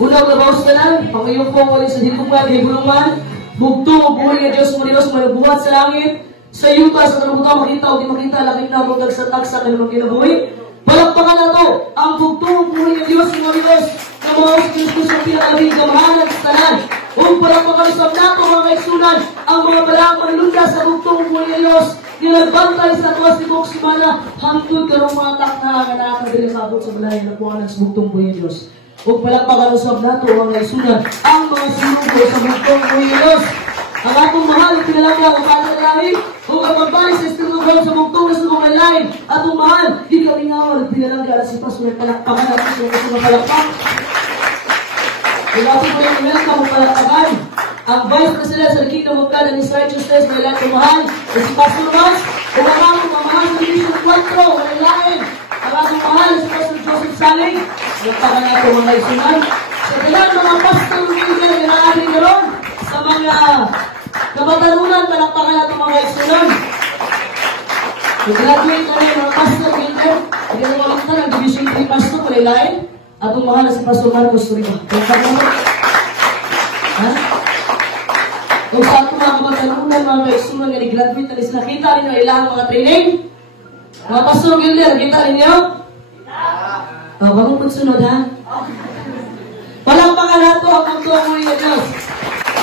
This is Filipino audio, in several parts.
Unang labaw sa tanan, Panginoon po ulit sa hituman, hibulungan, bugto, buhay nga Diyos mo Diyos, malabuhat sa langit, sa yuta, sa kanabuta, makita o di makita, lakit na bugag sa taksa na naman kinabuhi. Palakpakan na to, ang bugto, buhay nga Diyos mo Diyos, na mga Diyos ko sa pinakabing gamahanan sa tanan. O palakpakan sa nato mga kaisunan, ang mga balang manlunda sa bugto, buhay nga Diyos, nilagbantay sa tuwas ni Bok Simana, hangtod karong mga takna, nga nakakadili sa abot sa balay, nakuha sa bugtong buhay nga Diyos. O palakpakan sa nato mga kaisunan, ang mga sinugo sa bugtong buhay nga Diyos. Ang atong mahal, pinalaga, ang patagalahin, o kapagbalik sa istinugaw sa bugtong na sa mga lain, atong mahal, di kami ngawal, pinalaga, at si Pastor, palakpakan at si Pastor, palakpak. Wala po po yung welcome ang palakpakan. Ang Vice President sa Kingdom of God and His Righteousness, may lahat mahal, at si Pastor Mas, o ang atong mamahal sa Division 4, walang lain, ang atong mahal, si Pastor Joseph Saling, palakpakan nato mga isunan. Sa talang mga pastor leader, na natin naroon, sa mga kabatanunan, palakpakan nato mga isunan. Graduate na rin mga pastor leader, hindi na malimtan ang Division 3 pastor, walang lain, atong mahal na si Pastor Marcos Riva. Palakpakan nato. Ha? Kung sa ato mga kabatanunan, mga kaisunan, nga ni-graduate na rin, nakita ninyo ilang mga training? Mga pastor leader, kita ninyo? Bagong pagsunod, ha? Palakpakan nato ang pagtuloy ng Diyos.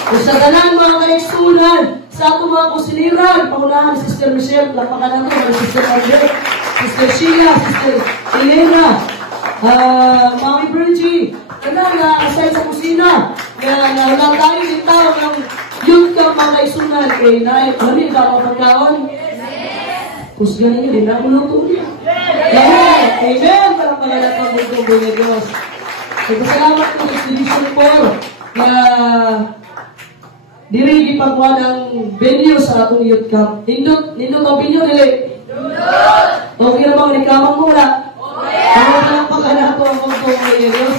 Kung sa tanan mga kaisunan, sa atong mga kusiniran, pangunahan ni Sister Michelle, palakpakan nato ang Sister Andre, Sister Sheila, Sister Elena, Mami Virgie, aside sa kusina, na tayo din tao ng youth camp mga kaisunan, kay Nay, ano yun, baka pagkaon? Kusgan ninyo, din ako luto niya. Amen! Parang pagalat ng bugtong ng Diyos. Salamat po sa Division 4 na diri gipagawa ng venue sa atong youth camp. Nindot ang venue dili. Okay na bang reklamo mo wala? Ano lang pagkanato ang bugtong ng Diyos?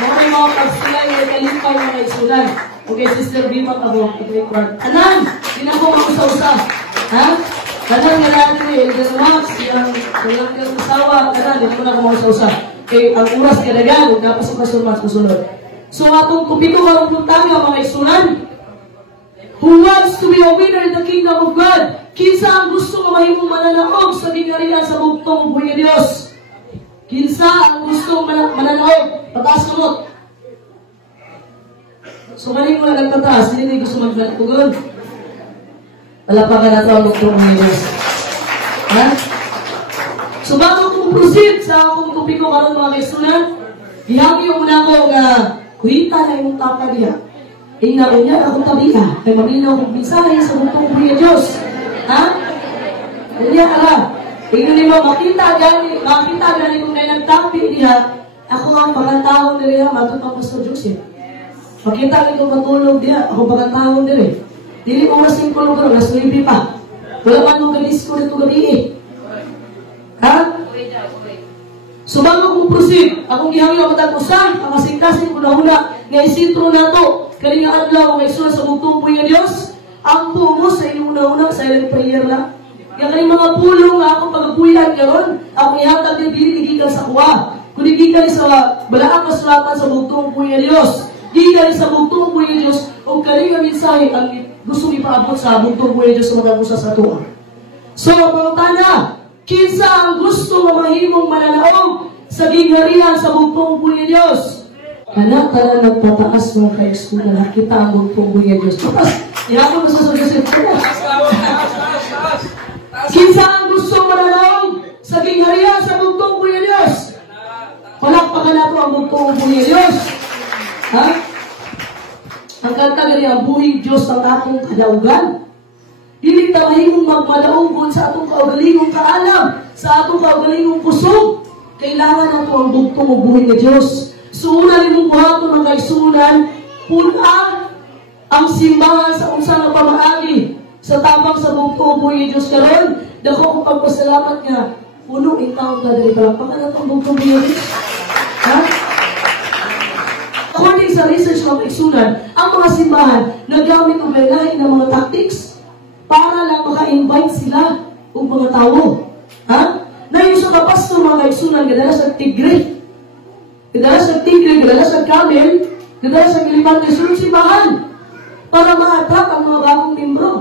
Mga pagsilay na kalipay na kaisunan. Okay, Sister Bima Kabong, ito-record. Anan! Ginagawa ko sa usa. Ha? Kanan nga natin eh, Elder Max, yung walang asawa, kanan, hindi ko na kumakas sa usa. Okay, ang oras kadagan, huwag napasok na Sir Max, masunod. So, atong kupito karong puntang mga isunan, who wants to be a winner in the kingdom of God? Kinsa ang gusto mamahimong mananaog sa ginarian sa bugtong buhay ni Diyos? Kinsa ang gusto mananaog? Pataas kumot. So, maning mo lang nagpataas, hindi gusto magpatugon. Palapakan na ito ang bugtong buhay ni Diyos. Ha? So, bago kong proceed sa akong tupiko karon mga kaisunan, ihagi yung muna ko nga, kuhita na yung tapa niya. Ingnan niya akong tabiha, kay maminaw kong mensahe sa bugtong buhay ni Diyos. Ha? Kanya ala. Tingnan niyo, makita gani kung may nagtapi niya, ako ang pagkatahon niya, matutang Pastor Joseph. Makita niyo kung matulog niya, ako pagkatahon niya. Dili oras yung kulong karon, nas libre pa. Wala man nung gadisko nito gabi eh. Ha? So bago kong proceed, akong gihangyo ang matag-usa, ang kasing-kasing kuna-huna, nga isintro na to, kalinga adlaw, nga isunod sa bugtong buhay ni Diyos, ang pumos sa inyong una-una, sa ilang prayer lang. Nga kaling mga pulong nga akong pagpuyan ngayon, akong ihatag din dili gigikan sa kuwa. Kundi gikan sa balaang kasulatan sa bugtong buhay ni Diyos. Gikan sa bugtong buhay ni Diyos, o kaling nga mensahe ang gusto ipaabot sa bugtong buhay ni Diyos sa matag-usa sa tuwa. So, pangutana, kinsa ang gusto mamahimong mananaog sa gingharian sa bugtong buhay ni Diyos? Anak ka na nagtataas mga kaisunan, nakita ang bugtong buhay ni Diyos. Tapos, ihapon mo sa Joseph. Kinsa ang gusto mananaog sa gingharian sa bugtong buhay ni Diyos? Palakpakan nato ang bugtong buhay ni Diyos. Ha? Ang kanta gani ang buhay Diyos ng atong kadaugan. Dili ta mahimong magmadaog sa atong kaugalingong kaalam, sa atong kaugalingong kusog. Kailangan nato ang bugtong o buhay ni Diyos. So, una rin mong buhaton ng kaisunan, puna ang simbahan sa unsang na pamaagi sa tabang sa bugtong o buhay ni Diyos karon. Dako kong pagpasalamat nga, puno in taon ka dali palakpakan nato ang bugtong buhay ni Diyos. Ha? According sa research ng kaisunan, ang mga simbahan nagamit ng lain ng mga tactics para lang maka-invite sila ng mga tao. Ha? Na yung sa kapastor mga kaisunan, kadala sa tigre, kadala sa camel, Dahil sa Giliman, sunod simbahan para ma-attract ang mga bagong membro.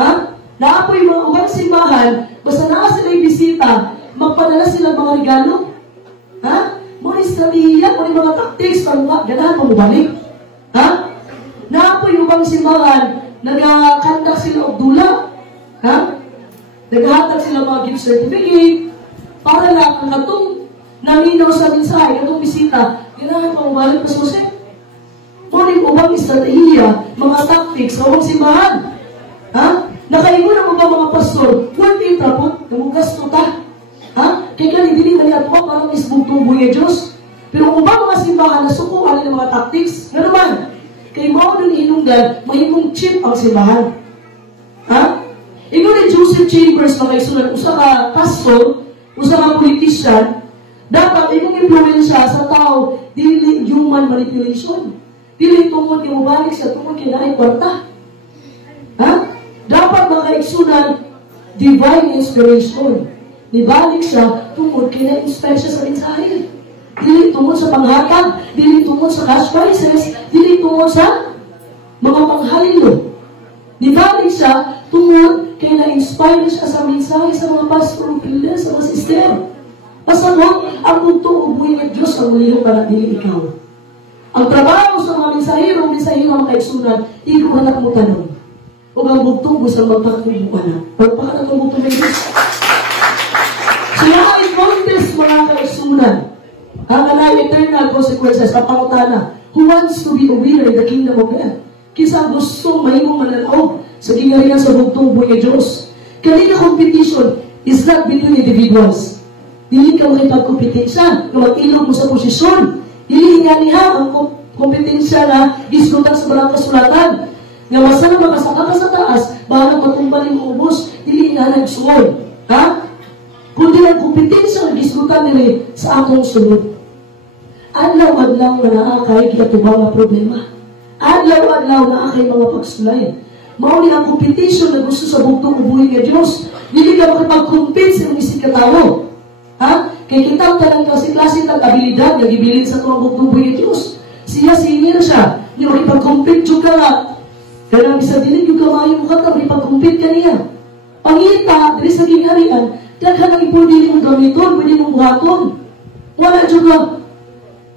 Ha? Naapoy mga ubang simbahan, basta naa sila yung bisita, magpadala sila mga regalo. Ha? Mga estratehiya, mga mga tactics, para ganahan pa mabalik. Ha? Naapoy ubang simbahan, nagkandak sila og dula. Ha? Naghatag sila mga gift certificate, para lang ang katong naminaw sa mensahe, katong bisita, ganahan pa mabalik pa susi. Muling ubang estratehiya, mga tactics, ubang simbahan. Ha? Nakaimunan mo ba mga pastor, worth it rapot, namugas to ta. Ha? Kaya kanidiling na niya para maisbugtong buhay Diyos. Pero ubang mga simbahan, nasukuan ng mga tactics, nga naman, kay mo nang hinungdan, mahimong chip ang simbahan. Ha? Ikaw ni Joseph Chambers, makaisunan, usa ka pastor, usa ka politician, dapat imong influensya sa tao, dili human manipulation. Dili tungod yung mabalik sa tungod kinaay kwarta. Ha? Dapat makaigsunan divine inspiration. Nibalik siya tungod kina-inspire siya sa mensahe. Dili tungod sa panghatag, dili tungod sa cash prizes, dili tungod sa mga panghalilo. Nibalik siya tungod kina-inspire siya sa mensahe sa mga pastor, pilda, sa mga sister. Pasagod, ang bugtong ubuhin ng Diyos ang mulihong para dili ikaw. Ang trabaho sa mga mensahero ang kaigsunan, ikaw anak mo tanong. O ang bugtong mo sa magpakulubuan na. Pagpakan ang bugtong ng Diyos. Siya ay contest mga kaigsunan. Ang alay eternal consequences, kapangutana, who wants to be a winner in the kingdom of God? Kisa gusto mahimong mananaw sa gingarihan sa bugtong buhay ng Diyos. Kanina competition is not between individuals. Dili ka makipagkompetensya na mag-ilog mo sa posisyon. Dili nga niya ang kompetensya na gisgutan sa barang kasulatan. Nga masala makasaka ka sa taas, bahalang matumbal yung ubos, dili nga nagsuod. Ha? Kundi ang kompetensya na gisgutan nila sa atong sunod. Adlaw-adlaw na naakay kinatubang na problema. Adlaw-adlaw na akay mga pagsulay. Mauli ang competition na gusto sa bugtong ubuhin ng Diyos. Dili ka makipag-compete sa mga isig katao. Ha? Kaya kita ang tanang klase-klase ng abilidad na gibilin sa tuwang bugtong ubuhin ng Diyos. Siya, senior siya. Hindi makipag-compete juga nga. Kaya bisa dili yung kamayo mo ka, makipag-compete ka niya. Pangita, dili sa gingharian, daghan ang ipon dili mong gamiton, pwede mong buhaton. Wala juga.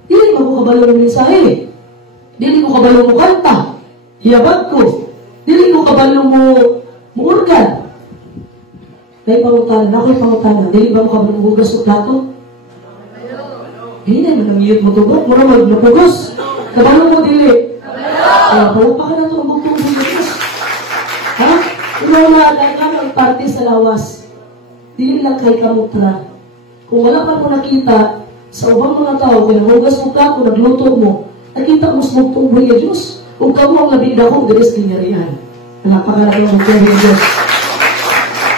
Dili mo kabalo ng mensahe. Dili mo kabalo mo kanta. Hiyabag ko. Dili mo kabalo mo organ. May pangutanan. Ako'y pangutanan. Dili ba mo kabalo mo hugas o plato? Hindi naman ang iyot mo tugot. Mura magpugos. Kabalo mo dili. Paupa ka na ito ang bugtong bugas. Ha? Unaw na agad ang parte sa lawas. Dili lang kay kamutra. Kung wala pa mo nakita, sa ubang mga tao, kaya hugas mo ka, kung nagluto mo, nakita mo sa bugtong buhay ng Diyos. Kung ka mo ang nabigda ko, galis kinarihan. Napakalaga ng bugtong buhay ng Diyos.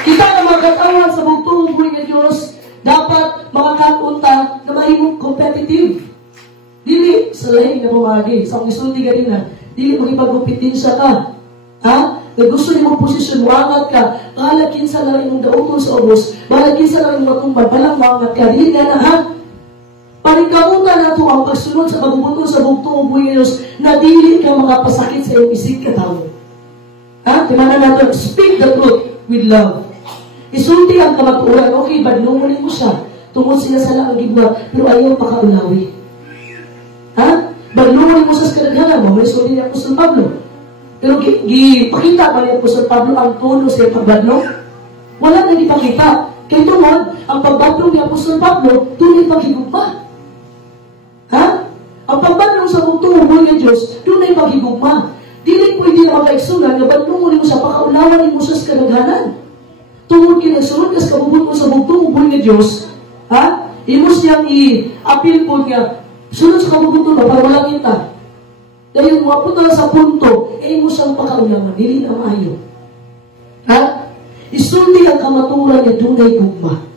Kita na mga katawan sa bugtong buhay ng Diyos, dapat mga kapunta na mahimong competitive. Dili sa lahing na pumagi. Sa kisulti ka rin na, dili makipag-competensya ka. Ha? Na gusto niyo mong posisyon, wangat ka, balagin sa lang yung dautol sa ubos, balagin sa lang yung matumbal, balang wangat ka, dili ka na ha? Parikamutan na ito ang pagsunod sa magbubutol sa bugtong buhay ng Diyos na dili ka makapasakit sa iyong isig katao. Ha? Timanan natin, speak the truth with love. Isulti ang kamaturan, okay, badlungunin mo siya. Tungod sila sa lang ang gibwa, pero ayaw pakaulawi. Ha? Badlungunin mo sa kadaghanan mo, isulti ni Apostol Pablo. Pero pakita ba ni Apostol Pablo ang tono sa iyong pagbadlong? Wala na ipakita. Kaya tungod, ang pagbadlong ni Apostol Pablo, tunay paghigugma. Ha? Ang pagbadlong sa bugtong ubuhin ng Diyos, tunay paghigugma. Dili pwede na makaigsunan na badlungunin mo siya, pakaulawan mo siya sa kadaghanan. Tungod kinagsunod kas kabubot mo sa bugtong ubuhin ng Diyos, ha? Imos niyang i-appeal po niya, sunod sa kabubot mo, para walang kita. Dahil mapunta sa punto, imos siyang pakaulawan, dili na maayo. Ha? Isulti ang kamaturan niya tunay gugma.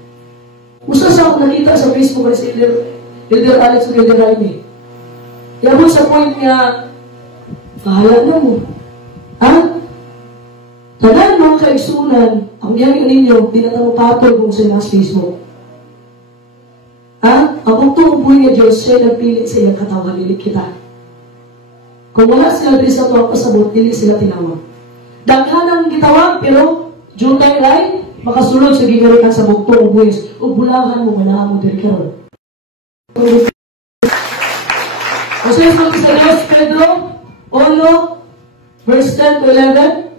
Usa sa akong nakita sa Facebook ay si Elder Alex o Elder Raime. Yabot sa point niya, pahala na mo. Ha? Tanan mga kaigsunan, ang yamin ninyo, di na mo patoy kung sa nasa Facebook. Ha? Ang bugtong buhay niya Diyos, siya nagpilit sa iyang katawan, lilit kita. Kung wala sila diri sa tuwang pasabot, dili sila tinawag. Daghan ang gitawag, pero jutay ray, makasulod sa gigarikan sa bugtong o buwis, o bulahan mo, manahan mo diri karon. Kasi sa Dios, Pedro, 1, verse 10 to 11,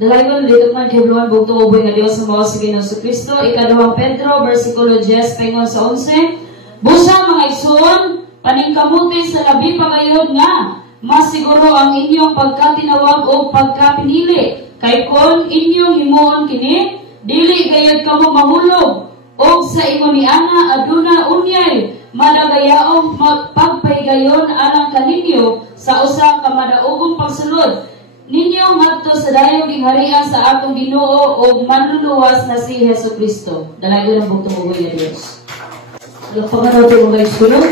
Dalagon, dito man kibluan bugtong uboy nga Dios sa mga sa Ginoo sa Kristo. Ika-2 Pedro, versikulo 10, pengon sa 11. Busa mga igsoon, paningkamuti sa labi pagayod nga, masiguro ang inyong pagkatinawag o pagkapinili. Kay kon inyong himuon kini, dili gayud kamo mahulog, o sa ingon ni ana aduna unyay, madagayaong magpagpaygayon alang kaninyo sa usa ka madaugong pagsulod ninyo ngadto sa dayong gingharian sa atong Ginoo o manluluwas na si Jesucristo. Dalaga ng bugtong ugoy na Dios. Nagpakan natin mga isunod.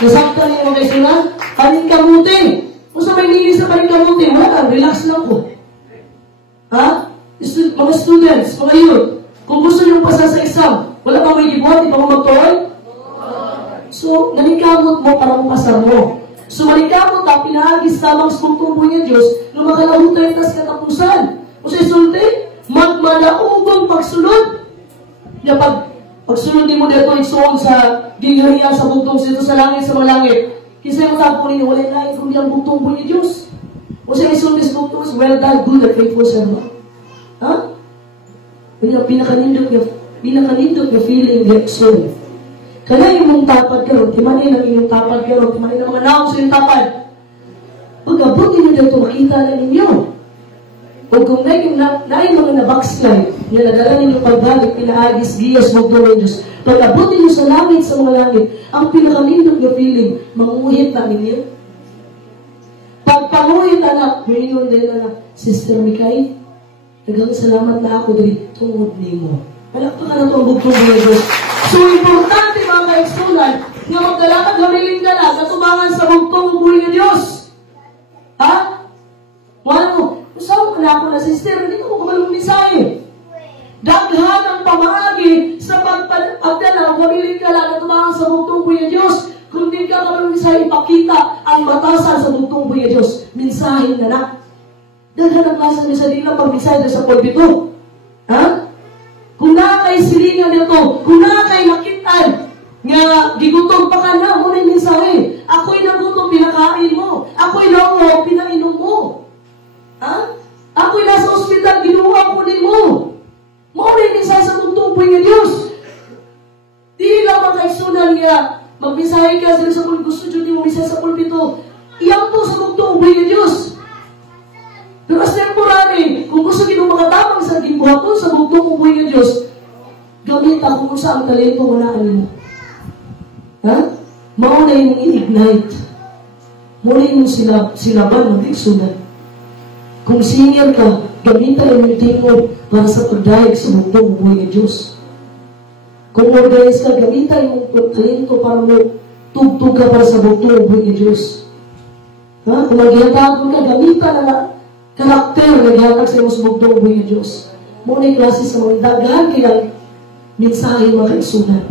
Nasaktan niyo mga isunod. Paningkamuti. Kung sa may nili sa paningkamuti, wala lang, relax lang po. Ha? Mga students, mga youth, kung gusto nyo pasa sa exam, wala pa may gibuhat, di pa mo magtuloy? So, nalikamot mo para mapasar mo. So, malikamot ang pinahagis lamang sa pagtumbo niya Diyos nung makalahutay tas katapusan. O sa isulti, magmalaugong pagsunod. Na pagsunod din mo dito igsoon sa gingharian sa bugtong dito sa langit sa mga langit. Kasi yung sabi po ninyo, wala na kundi ang bugtong po ni Diyos. O sa isulti sa bugtong, well done, good and faithful servant. Ha? Yung pinakanindot na feeling the soul. Kaya yung mong tapad karon, timanin ang inyong tapad karon, timanin ang mga naong sa inyong tapad. Pag-abot ninyo dito, makita na ninyo. O kung na yung mga nabackslide, na nadala ninyo pagbalik, pinaagis, Diyos, magdulong Diyos. Pag-abot ninyo sa langit, sa mga langit, ang pinakamindog na feeling, manguhit na ninyo. Pagpanguhit, anak, mayroon din na, Sister Mikay, nagang salamat na ako dali, tungod nimo. Palakpakan na ito ang bugtong mga Diyos. So, importante mga kaigsunan, nga magdalakad hamiling ka na, katubangan sa bugtong buhay ng Diyos. Ha? Wala mo, saan ka na ako na, sister, hindi ko kumalong misahe. Daghan ang pamagi sa pagdala, hamiling ka na, katubangan sa bugtong buhay ng Diyos. Kung di ka kumalong misahe, ipakita ang batasan sa bugtong buhay ng Diyos. Minsahin na na. Daghan ang klasa niya sa dila, pag-misahe sa pulpito. Ha? Kung na kay silingan nito, kung na kay makitan, nga gigutom pa ka na, muna yung mensahe. Ako'y nagutom, pinakain mo. Ako'y lango, pinainom mo. Ha? Ako'y nasa ospital, ginuha ko din mo. Muna yung mensahe sa tungtungpoy ng Diyos. Di lang makaisunan nga, magmensahe ka sa pulpito, gusto dyan yung mensahe sa pulpito. Iyang to sa tungtungpoy ng Diyos. Pero as temporary, kung gusto nyo makatamang sa gibuhaton sa bugtong uboy ng Diyos, gamit ako kung saan talento wala kanina. Ha? Mauna yung i-ignite. Mauna yung silaban ng iksunan. Kung senior ka, gamita yung tingo para sa pagdayag sa bugtong uboy ng Diyos. Kung organize ka, gamita yung talento para mo tugtog ka para sa bugtong uboy ng Diyos. Ha? Kung maghihatapon ka, gamita na karakter na gihatag sa imong bugtong uboy ng Diyos. Muna yung klase sa mga daghan kaya mensahe mga kaigsunan.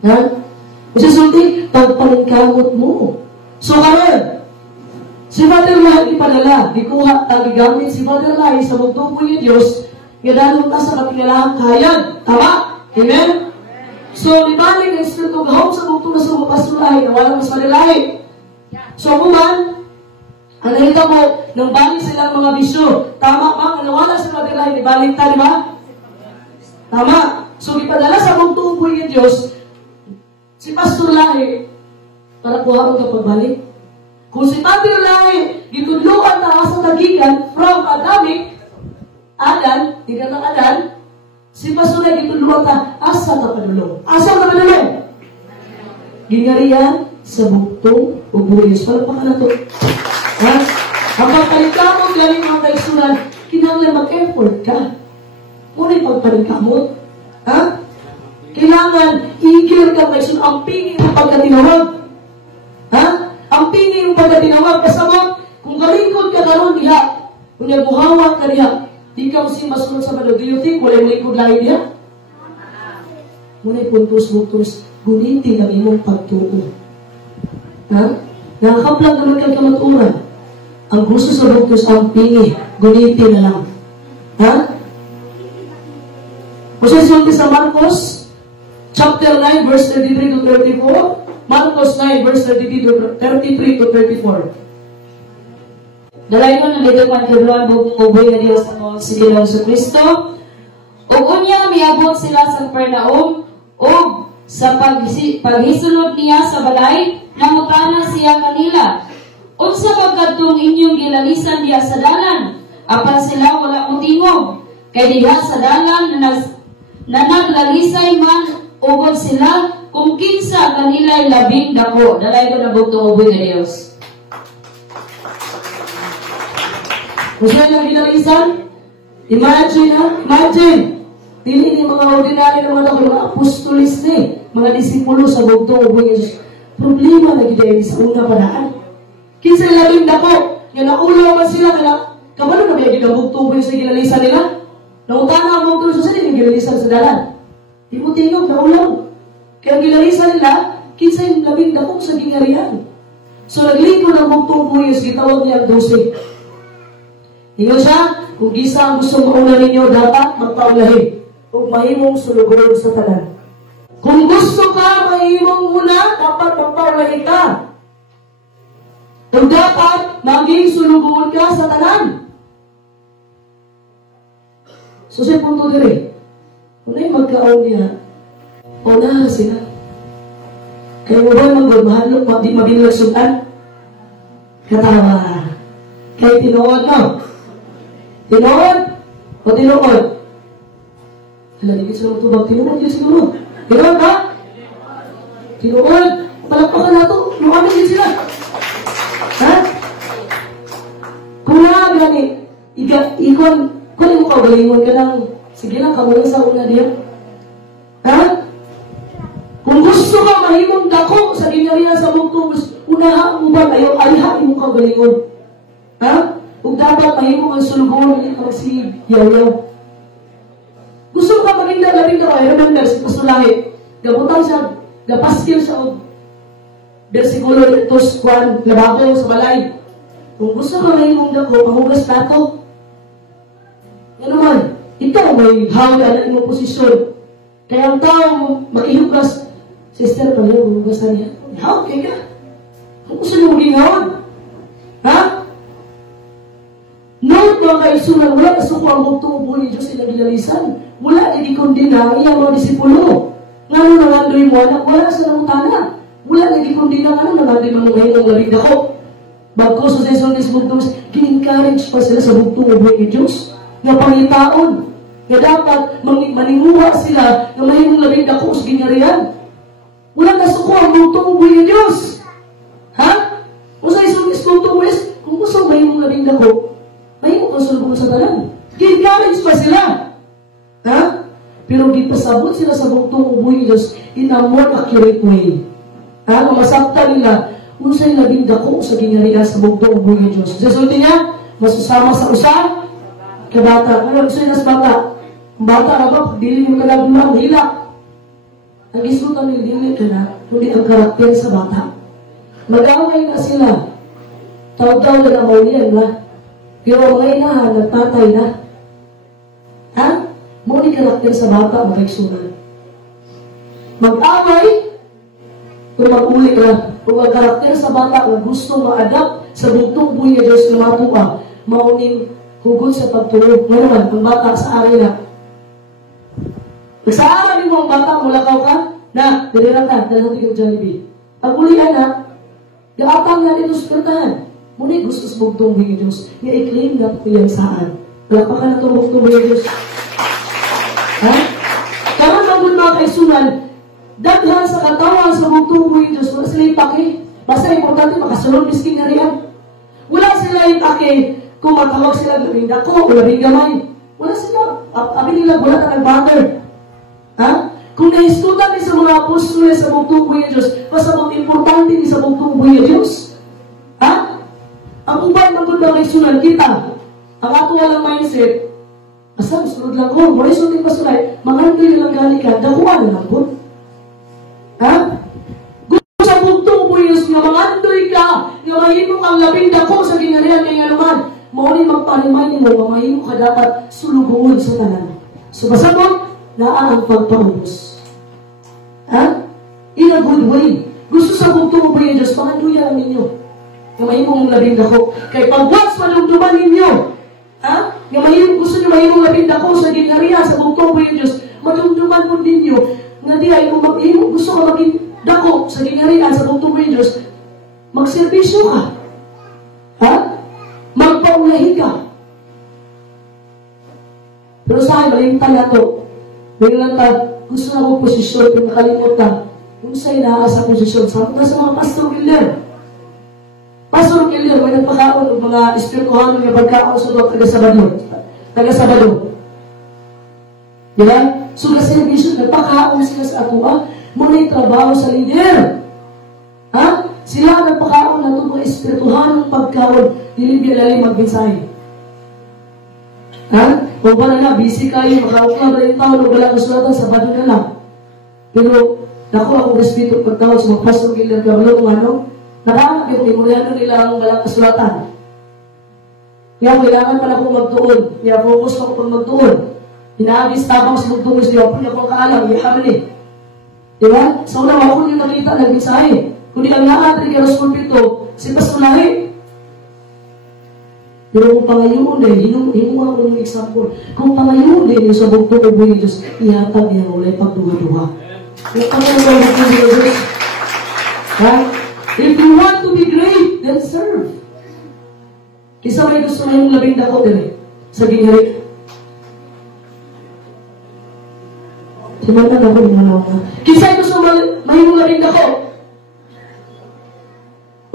Ha? Kasi sulti, pagpaningkamot mo. So karon, si Father Lai ipadala, gikuha, tagigamit si Father Lai sa bugtong uboy ng Diyos, gadalong ka sa katingalaang kayan. Tama? Amen? So, ibalik ang Espiritu gahom sa bugtong na sa mapasulahay na walang mas Lai. So, kuman, ang nakita mo, nang balik silang mga bisyo. Tama ba? Ang nawala sa Father Lai, ibalik ta, di ba? Tama. So, ipadala sa bugtong uboy ng Diyos, si Pastor Lai, para kuha ang kapagbalik. Kung si Father Lai, gitudluan na sa tagikan from Adamic, Adan, tiga ng Adan, si Pastor Lai gitudluan na asa na padulong. Asa na padulong? Gingharian sa bugtong uboy ng Diyos. Palagpakan na ito. Ha? Ang pagpalikamot galing mga kaigsunan, kinahanglan mag-effort ka. Ngunit pagpalikamot, ha? Kailangan igil ka kaigsunan, ang pingin ng pagkatinawag. Ha? Ang pingin ng pagkatinawag, kasama, kung kalingkod ka karon diha, kung nagbuhawak ka diha, di ka kasi masunod sa balog. Do you think wala yung lingkod lain diha? Ngunit puntos-puntos, gunitin ang imong pagtuo. Ha? Nakakaplang naman kang kamaturan. Ang gusto sa bugtos ang pingi, guniti na lang. Ha? Masasunod sa Marcos, chapter 9, verse 33 to 34. Marcos 9, verse 33 to 34. Dalay ko na dito man kaluan bukong uboy na Diyos sa mga sigilang sa Kristo. O unya, miabot sila sa Capernaum, o sa paghisunod niya sa balay, namutana siya kanila. Unsa magkadtong inyong gilalisan diya sa dalan, apan sila wala motingog. Kay diha sa dalan na naglalisay man ugod sila, kung kinsa kanila'y labing dako. Dalay ko na bugtong uboy nga Diyos. Kung sila yung ginalisan, imagine, dili ni mga ordinary na mga apostolis ni, mga disipulo sa bugtong uboy nga Diyos. Problema na gidaya sa una paraan. Kinsa labing dako, nga naulo man sila, kabalo na may gigabugtong uboy sa ginalisan nila? Nautana ang bugtong sa sila, ginalisan sa dalan. Di mo tingog, naulaw. Kaya ginalisan nila, kinsa yung labing dako sa gingarihan. So naglingkod ang bugtong uboy, gitawag niya ang 12. Ingon siya, kung gisa ang gusto mauna ninyo, dapat magpaulahin o mahimong sulugoron sa tanan. Kung gusto ka mahimong muna, dapat magpaulahin ka. Kung dapat maging sulugoron ka sa tanan. So siya punto dire. Kung ay magkaon niya, unahan sila. Kaya mo ba magbahalok, di mabinulag sultan? Katawa. Kaya tinuod no? Tinuod? O tinuod? Halalagin sa mga tubag, tinuod yun siguro. Tinuod ba? Tinuod? Palakpakan na ito, lumamin din sila. Ha? Kung nga gani, ikon mo kagalingon ka lang, sige lang, kamulang sa una diyan. Ha? Kung gusto ka mahimong dako sa ginarihan sa bugtong, unahan mo ba tayo, alihan mo kagalingon. Ha? Kung dapat mahimong ang sulugon, hindi ka magsiyaw-yaw. Gusto ka maging labing dako, ay remember, sa pastulahe, gabutang sa, gapaskil sa versikulo itos, kwan, labato sa balay. Kung gusto ka mahimong dako, mahugas tato. Yan naman, ikaw may hawla na imong posisyon. Kaya ang tao makihugas, sister, pala yung hugasan niya. Hawag ka. Kung gusto nyo maging hawag. Ha? Noon mga kaisunan, wala kasuko ang bugtong ubo ni Diyos sila ginalisan. Wala nagikondina, iya mga disipulo. Nga nung nangandoy mo anak, wala sa namutana. Wala nagikondina nga nung nangandoy mo ngayon ang labig ako. Bagko sa sesyones bugtong, kin-encourage pa sila sa bugtong ubo ni Diyos. Nga pangitaon. Nga dapat maninguha sila na mahimong labing dako sa ginarihan. Wala kasuko ang bugtong ubo ni Diyos. Ha? Kung sa isang bugtong ubo, kung gusto mahimong labing dako, mahimong konsulbong sa talan. Kin-encourage pa sila. Ha? Pero gipasabot sila sa bugtong ubo ni Diyos in a more accurate way. Ha? Kung masabta nila, kung sa'y labing dako sa ginarihan sa bugtong ubo ni Diyos. Sa sulti niya, masusama sa usan, kabata. Ano gusto niya sa bata? Ang bata na ba, dili mo ka na bulang hilak. Ang isutan nila, dili ka na, kundi ang karakter sa bata. Mag-away na sila. Tawag-tawag na maulian na. Pero ang mga inahan, nagtatay na. Ha? Muni karakter sa bata, magkaigsunan. Mag-away, kung mag-uli ka, kung ang karakter sa bata, kung gusto ma-adapt sa bugtong buhay niya Diyos na matuwa, mauning hugot sa pagtulog. Ngayon, ang bata sa ari na. Nagsaaral mo ang bata, mulakaw ka, na, dirira ka, dahil natin yung Jollibee. Pag ulian na, gaapang na dito sa kertahan. Muna gusto sa bugtong buhay Diyos, nga i-claim na ilang saan. Wala pa ka na itong bugtong buhay Diyos. Ha? Karang magod mga kaisunan, daghan sa katawan sa bugtong buhay Diyos, wala sila ipake. Basta importante, makasunod miskin na riyan. Wala sila ipake kung matawag sila labing dako o labing gamay. Wala sila. Abi nila, wala ka nag-bother. Ha? Kung naistutan ni sa mga apostol sa bugtong buhay Diyos, basta importante ni sa bugtong buhay Diyos. Ha? Ang uban ng mga kaisunan kita, ang ato walang mindset, asa, sunod lang ko, mula sunod yung pasulay, mangandoy lang gali ka, dakuan na lang po. Ha? Gusto sa bugtong buhay Diyos, nga mangandoy ka, mahimo kang labing dako sa gingharian kay anuman, mao ni magpanimay nimo mahimo ka dapat sulugoon sa tanan. So pasabot naa ang pagpaubos. Ha? In a good way. Gusto sa bugtong ubay ng Diyos, pangaduya lang ninyo. Nga mahimong labing dako. Kay pag-watch malugduman ninyo, ha? Nga mahimong gusto nyo mahimong labing dako sa gingharian, sa bugtong ubay ng Diyos, malugduman po ninyo, nga di ay kung gusto ka maging dako sa gingharian, sa bugtong ubay ng Diyos, magservisyo ka. Ha? Magpaulahi ka. Pero sa akin, malimtan na to. Biglang gusto na akong posisyon, kung nakalimutan, kung sa'yo sa posisyon, sabi na sa mga pastor killer. Pastor killer, may nagpakaon ng mga espirituhan ng pagkaon sa doon taga-Sabado. Diba? So, kasi nagpakaon sila sa atua, muna yung trabaho sa leader. Ha? Sila nagpakaon na itong mga espirituhan ng pagkaon, dilibiyalali magbinsay. Ha? Kung pa na busy kayo, makawag ka ba yung tao, wala kasulatan, Sabado na lang. Pero, naku, akong respeto pagtawag sa mga pastor killer kabalo kung ano, nakahanap yung timuriano nila ang walang kasulatan. Kaya kailangan pala akong magtuon. Kaya focus ako pag magtuon. Hinaagis tabang sa magtuon siya. Kung akong kaalam, iyaman eh. Diba? Sa una, ako yung nakita, nagbisahe. Kung di ang naatri kaya sa pulpito, si Pastor pero kung pangayon din, hinuha ko ng example. Kung pangayon din yung sa bugtong o buhay Diyos, ihatag niya ulay pagduwa-duwa. Kung pangayon din yung Diyos, if you want to be great, then serve. Kisa may gusto na yung labing dako din sa ginghari. Simantan ako ng mga nawa. Kisa gusto may yung labing dako.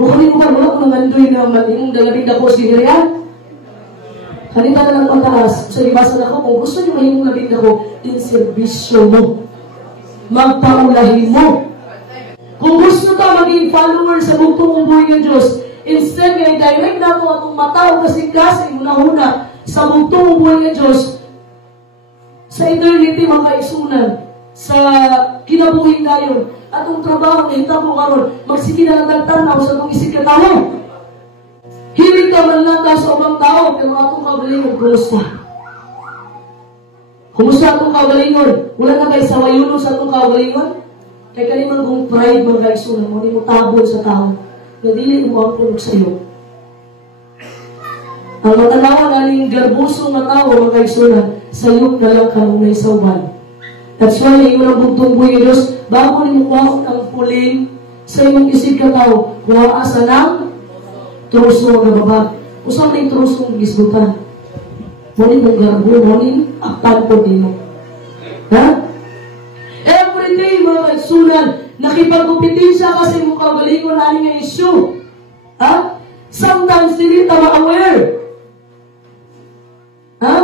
O kami mo ba, wala kong nangandoy na yung labing dako sa ginghari. Kanina na lang pataas, sa libasan ako, kung gusto niyo mahimong labing ako, in servisyo mo. Magpaulahin mo. Kung gusto ka maging follower sa bugtong buhay ng Diyos, instead nga i-direct na ito atong mata o kasing-kasing una-una sa bugtong buhay ng Diyos, sa eternity makaisunan, sa kinabuhi ngayon, atong trabaho na hitap mo karon, magsige na lang tanaw sa itong isip katao. Hilig ka man lang sa ubang tao, pero atong kagalingon, kumusta? Kumusta atong kagalingon? Wala na kayo sa wayuno sa atong kagalingon? Kaya kalimang kong pride mga kaisunan mo, hindi mo tabon sa tao, na dili mo ang punog sa iyo. Ang matanawa naling garbusong na tao mga kaisunan, sayok na lang ka nung naisawban. That's why, yung mga bugtong buhay ng Diyos, bago ni mo kuha ang puling sa iyong isip ka tao, kuha asa ng truso nga babag. Usang na yung truso ng gisbutan. Munin mong garbo, munin aktan po din mo. Ha? Every day, mga kaisunan, nakipag-competition kasi mong kabalingon na nga issue. Ha? Sometimes, hindi tama aware. Ha?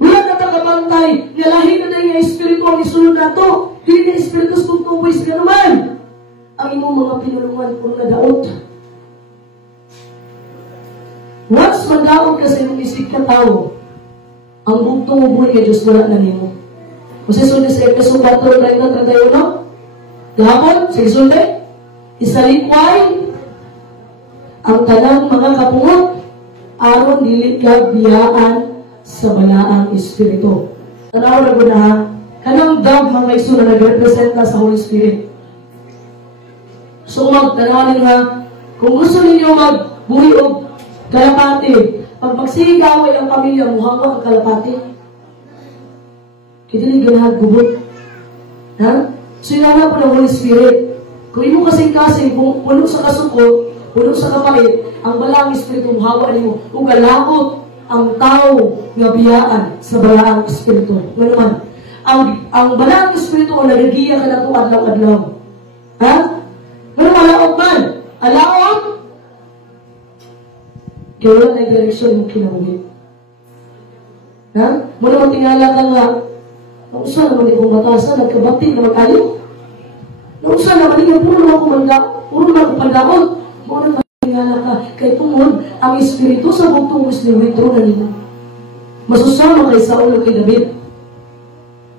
Wala na takapantay. Nalahin na yung espiritu ang isunod na to. Hindi na espiritu sa tungtuwis ka naman. Ang imong mga pinulungan kung nadaot. Once mag-aot ka sa iyong isip ka tao, ang bugtong ubuhay ka Diyos wala na nimo. Kasi sunod sa Efeso 4:30-31, gahapon, sige sunod, isalikway ang tanang mga kapungot, aron dili ka biyaan sa balaang espiritu. Tanaw na ko na, kanang dog mga iso na nag-representa sa Holy Spirit. So, magtanawin nga, kung gusto ninyo magbuhi o kalapati, pag magsigaway ang pamilya mo, hanggang ang kalapati. Kita nang ganahan gubot. Ha? So, inana po ng Holy Spirit. Kung imo kasing-kasing, puno sa kasuko, puno sa kapalit, ang balang espiritu mo, hawa nimo, o galakot ang tao nga biyaan sa balang espiritu. Nga naman, ang balang espiritu o nagagiya ka na ito adlaw-adlaw. Ha? Ano malaot man? Alaot? Kaya wala na direksyon mo kinabuhi. Ha? Muna matingala ka nga, nausa naman ikong batasan, nagkabati naman kayo. Nausa naman ikong puro na ako pandaon. Muna matingala ka, kay tungod, ang espiritu sa bugtungos ni withdraw na nila. Masusama kay Saul o kay David.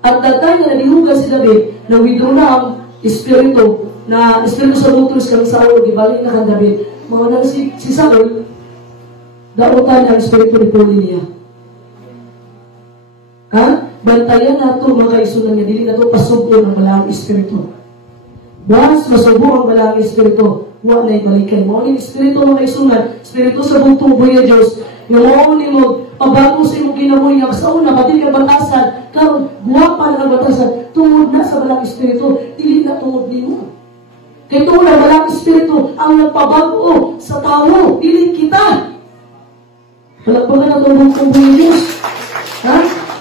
At datay na nalihuga si David, na withdraw na ang espiritu sa bugtungos kang Saul, gibalik na kang David. mga nang si Saul, dautan ang Espiritu ni Puli niya. Ha? Bantayan nato mga kaisunan niya, dili nato pasublo ng malang Espiritu. Once masubo ang malang Espiritu, wala na ibalikan mo. Ang Espiritu mga kaisunan, Espiritu sa buong buhay na Diyos, yung mo ni mo, pabago sa imong kinabuhi nga sa una, pati ka batasan, karon guwapa na batasan, tungod na sa malang Espiritu, dili na tungod ni mo. Kaya tungod na malang Espiritu, ang nagpabago sa tao, dili kita. Palagpagan na tungod ng buhay Diyos. Ha?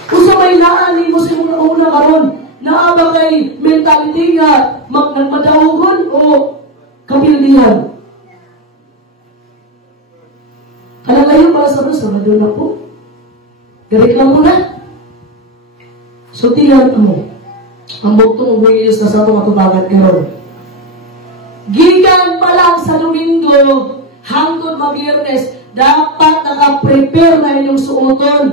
Kung sa may naan mo sa mga una karon, naaba kay mentality nga nagmadahugon o kapildihan. Alam kayo para sa Diyos, doon na po. Garik lang mo na. So, tingnan mo. Ang buktong ubuhay Diyos na sa itong atubangan karon. Gigan pa lang sa Domingo, hangtod mag-Biyernes, dapat naka-prepare na inyong suoton.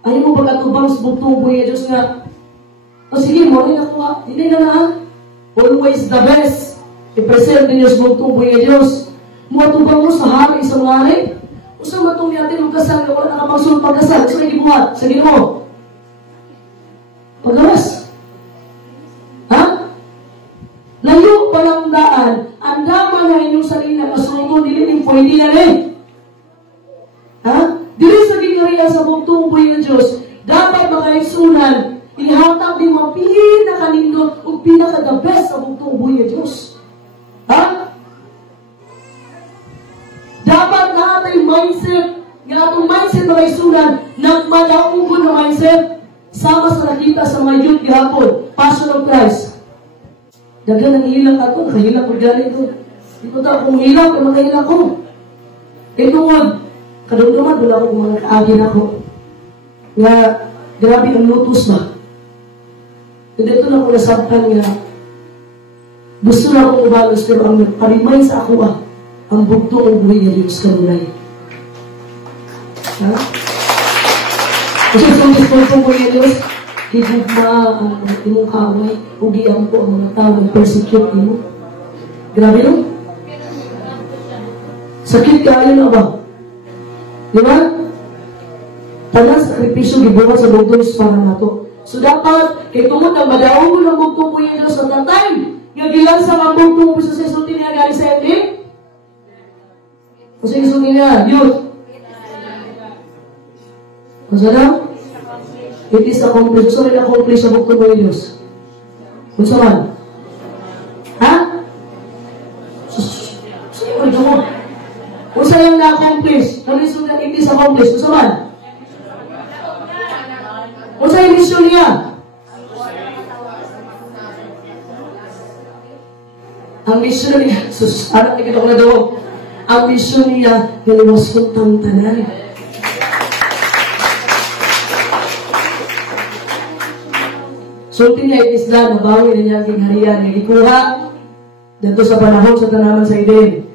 Ayaw mo pagkatubang sa buktong ubuhay Diyos nga, sige, mo rin ako nga, hindi na na. Always the best. I-present din yung sa buktong ubuhay Diyos. Muatubang mo sa hari sa mga hari. Usang matong natin ang kasal na wala nakapagsulong pagkasal. Sa may gibuhat, sa Ginoo. Pagawas. Ha? Layo palang daan, andaman na inyong salina, masulong, dili pwede na rin. Ha? Dili sa gingariya sa buktong buhay ng Diyos, dapat makaisunan, ihatag din mga pinaka-nindot o pinaka-the best sa buktong buhay ng Diyos. Ha? Dapat na atong mindset, nga atong mindset makaisunan, nagmadaungon na mindset, sama sa nakita sa mga youth gihapon, Passion of Christ. Dagan ang hilang ako, nakahilang ko dyan ito. Hindi ko tayo kung hilang, kaya makahilang ko. Ito nga, kadumduman, wala akong mga kaagin ako. Nga, grabe ang lutos ba? Hindi ito na ako nasabtan nga. Gusto na akong ubalos, pero ang nagparimay sa ako ang bugtong ang buhay ng Diyos kanunay. Ha? Kasi sa bugtong buhay ng Diyos, higugma ang imong kaway, ugian po ang mga tao ang persecute mo. Grabe no? Sakit kayo na ba? Di ba? Tanang sakripisyo gibuhat sa bugtong Diyos para nato. So dapat, kay tungod ang madaong ng bugtong buhay ng Diyos sa tatay, nga gilansang ang bugtong buhay sa sesulti niya gali sa ending, kasi gusto niya, youth. Kung saan? It is accomplished. Gusto rin accomplished sa bukto mo Diyos. Kung saan? Ha? Sige, ito mo. Kung saan yung na-accomplish? Kung gusto niya, it is accomplished. Kung saan? Kung saan yung mission niya? Ang mission niya, anak niya kita ko na daw. Ang mission niya, galiwas kong tantanan. So, tinay isla, nabawi na niya ang kingharian. Nagikuha, dito sa panahon sa tanaman sa Eden.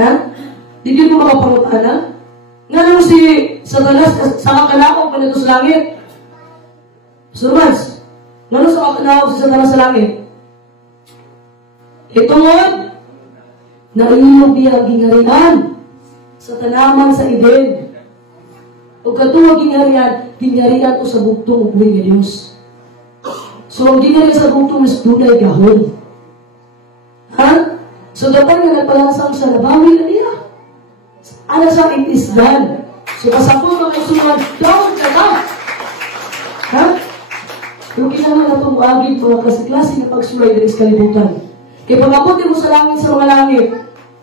Ha? Di mo makapangutaan, ha? Nga naman si Satanas, sa kakalakot pa nito sa langit. So, mas, nga naman sa kakalakot si Satanas sa langit. Ito nga, nailog niya ang gingharian sa tanaman sa Eden. O katuwag gingharian o sa bugtong ubuhay ng Diyos. So, ang gingharian sa bugtong is dunay gahon. Ha? So, dapat nga nagpalasang sa nabawi na niya. Ano sa it is done. So, kasapon mga isuman, down ka ka. Ha? Pero kailangan na itong agig mga klase na pagsulay din sa kalibutan. Kaya pag-abutin mo sa langit sa mga langit,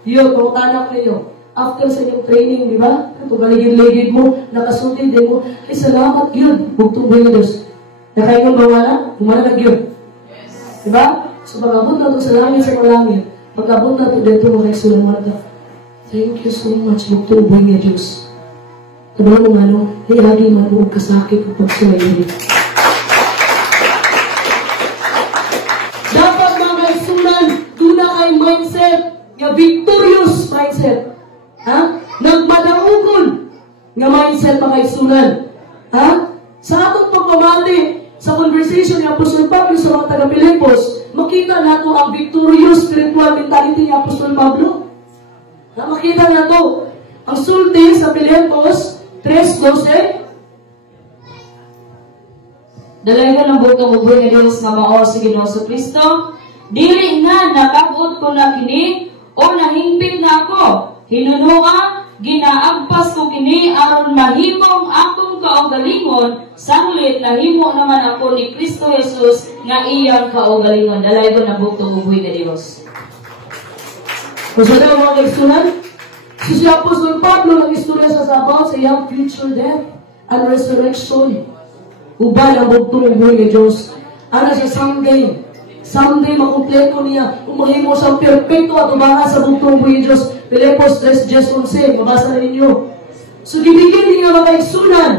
yun, pangutanak ninyo. After sa inyong training, di ba? Ito, galigid-ligid mo, nakasultid din mo. Ay, salamat yun. Bugtong ba yun, Diyos? Nakaingon ba wala? Umanag yun. Di ba? So, pag-abot na ito sa langit sa mga langit, pag-abot na ito dito mga kaisulamata. Thank you so much, bugtong ba yun, Diyos? Tabaw mo nga, no? Hihagi man mo kasakit kapag sumayin. Mindset, nga victorious mindset. Ha? Nagmadaugon nga mindset mga isunan. Ha? Sa atong pagmamali, sa conversation ng Apostol Pablo sa mga taga-Pilipos, makita nato ang victorious spiritual mentality ni Apostol Pablo. Na makita nato ang sulti sa Filipos 3:12. Dalayan ng bukang uboy nga Diyos nga maor si Ginoo Kristo. Dili nga nakabot ko na kini o nahingpit na ako. Hinunua, ginaagpas ko kini aron mahimong akong kaugalingon, sanglit nahimo naman ako ni Kristo Jesus nga iyang kaugalingon. Dalayan ng bukang uboy nga Diyos. Kung sa mga kaigsunan, si Apostol Pablo nag-istorya sa about sa iyang future death and resurrection. Uban ang bugtong buhay ni Diyos. Ano siya someday makumpleto niya, umahimo sa perfecto at umangat sa bugtong buhay ni Diyos. Filipos 3:11, mabasa na ninyo. So, gibigyan niya mga kaigsunan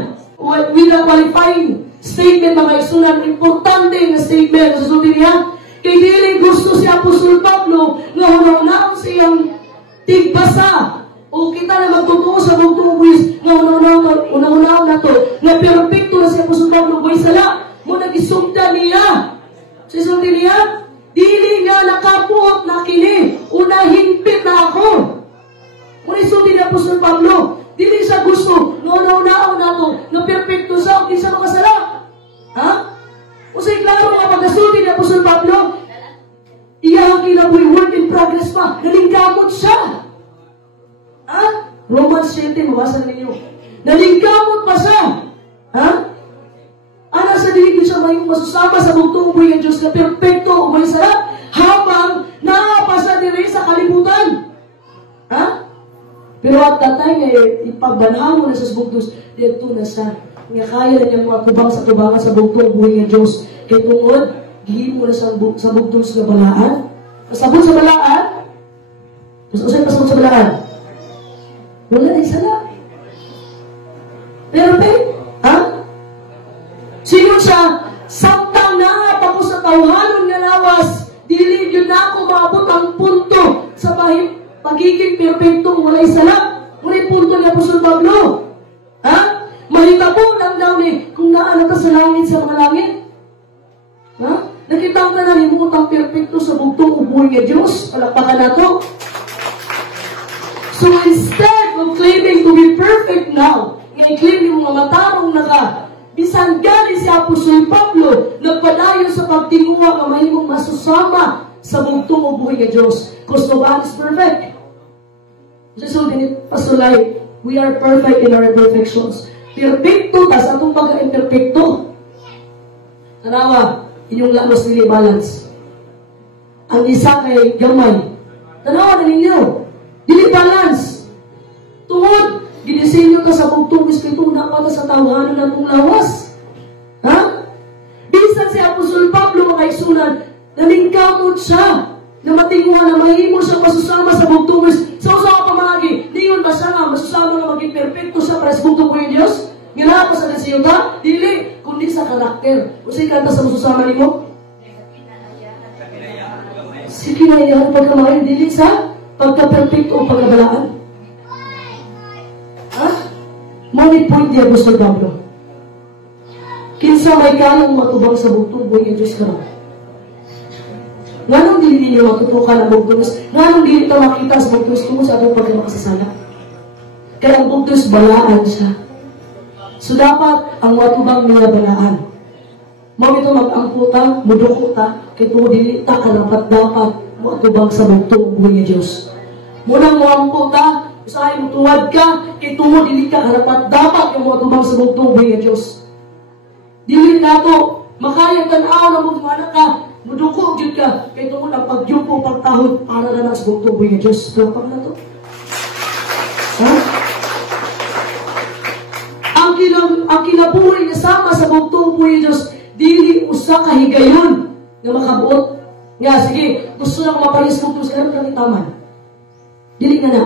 with a qualifying statement, mga kaigsunan, importante na statement, susunod niya, kay dili gusto si Apostol Pablo nga hunaw-hunaw siyang tigbasa o kita na magtotoo sa bugtong buwis nga hunaw-hunaw na to nga perfecto na si Apostol Pablo buwis sala mo nagisumta niya sisulti niya dili nga nakapuot na kini unahinpit na ako mo isulti ni Apostol Pablo dili sa gusto nga hunaw-hunaw na to nga perfecto sa o kinsa makasala ha? Kasi klaro mga pagkasulti ni Apostol Pablo iya ang kinabuhi work in progress pa nalingkamot siya ha? Romans 7, mabasa ninyo. Nalingkamot pa siya. Ha? Ana sa dilig siya may masusama sa bugtong buhay ng Diyos na perfecto o may sarap habang nakapasa din sa kalibutan. Ha? Pero at tatay nga ipagbanhaw na sa bugtong dito na siya. Nga kaya na niya mga kubang sa tubangan sa bugtong buhay ng Diyos. Kaya tungod, gihimo na sa bugtong sa balaan. Pasabot sa balaan. Usay pasabot sa balaan. Wala na isala. Pero ha? Sino siya? Samtang nahat ako sa tawhanon nga lawas, dili yun na ako maabot ang punto sa pagiging perfectong wala isala. Wala'y punto ni Apostol Pablo. Ha? Mahitabo lang daw ni kung naano ka sa langit sa mga langit. Ha? Nakita ka na limutang perfecto sa bugtong ubuhay ng Diyos. Palakpakan na to. So instead of claiming to be perfect now, i-claim yung mga matarong naka, bisan gani si Apostol Pablo, nagpadayon sa pagtinguha na mahimong masusama sa bugtong o buhay ng Diyos. Because no one is perfect. So, pasulay, we are perfect in our imperfections. Perfecto, tas atong pagka-imperfecto. Tanawa, inyong lalos nili balance. Ang isa kay gamay. Tanawa na ninyo. Dili balance. Tungod, ginisenyo ka sa bugtong espiritu na ka sa tawhanon ng mong lawas. Ha? Bisan si Apostol Pablo mga isunan, nalingkamot siya na matinguhan na mahimo siya masusama sa bugtong sa usawa pamagi. Diyon ba siya nga masusama na maging perfecto siya para sa bugtong ng Diyos? Ngila pa sa nasiyo ka? Dili, kundi sa karakter. O sige kanta sa masusama ni mo? Sige na iyan pagkamahin, dili sa pagka-perfect o pagkabalaan. Ha? Money point di Apostol Pablo. Kinsa may kanong matubang sa bugtong buhay ng Diyos ka na. Nganong dili ninyo matutukan ang bugtong? Nganong dili ito makita sa bugtong tungo sa atong pagkamakasasala? Kaya ang bugtong balaan siya. So dapat ang matubang niya balaan. Mao ito mag-angkuta, mudukuta, kaya ito dili ta dapat matubang sa bugtong buhay ng Diyos. Munang muangkuta, usahay mo tuwad ka, ito mo dili ka harapat dapat yung matubang sa bugtong buhay ng Diyos. Dili na to, makayang tanaw na mo anak ka, muduko jud ka, kay tungod ang pagyupo pagtahod para na sa bugtong buhay ng Diyos. Dapat na to. Ha? Ang kinabuhi na sama sa bugtong buhay ng Diyos, dili usa ka higayon nga makabuot. Nga, sige, gusto na mapalis bugtong sa kanang taman. Dili na na.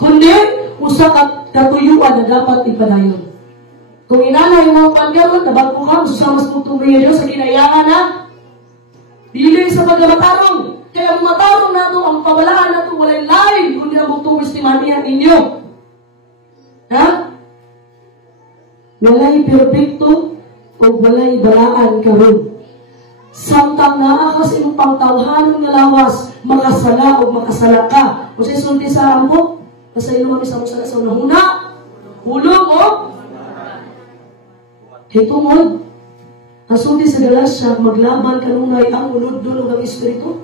Kundi, usa katuyuan na dapat ipadayon. Kung inanay mo ang panggaron, nabagpuhan, susama sa bugtong buhay ng Diyos, sa kinayangan na, dili sa pagmatarong. Kaya ang matarong na ito, ang pabalaan na ito, walay lain, kundi ang bugtong testimoniya ninyo. Ha? Walay perfecto o walay balaan karon Samtang naa ka sa imong pangtawhanon nga lawas, makasala o makasala ka. Kung sa isulti sa ampo, nasa ilo kami sa musala sa unahuna, hulog o hitungod. Ang sulti sa Galasya, maglaban kanunay ang ulod-dulog ang Espiritu.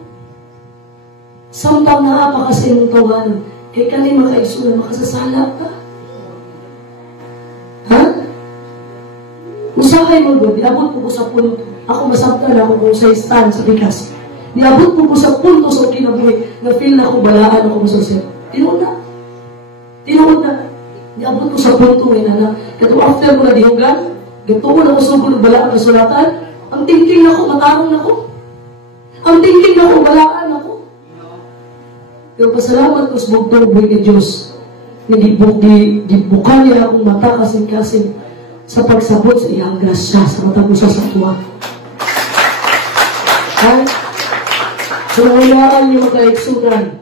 Samtang naa pa kasi imong tawhanon, kay kanay makaigsunan, makasasala ka. Ha? Usahay mo doon, niabot po ko sa punto. Ako masabtan ako kung sa stand sa bigas. Niabot po ko sa punto sa kinabuhi na feel na ako balaan ako sa siya. Tinood na. Tinood na. Niabot ko sa punto ngayon na. Kato after ko na dihugan, gatuon ako sugod ng balaan na sulatan, ang thinking na ako, matarong na ako. Ang thinking na ako, balaan ako. Pero pasalamat ko sa bugtong buhay ni Diyos. Dibukan niya akong mata kasing-kasing sa pagsabot sa iyang grasya sa mata ko sa tuwa. Ha? So, nangyayaan niyo magkaiksunan.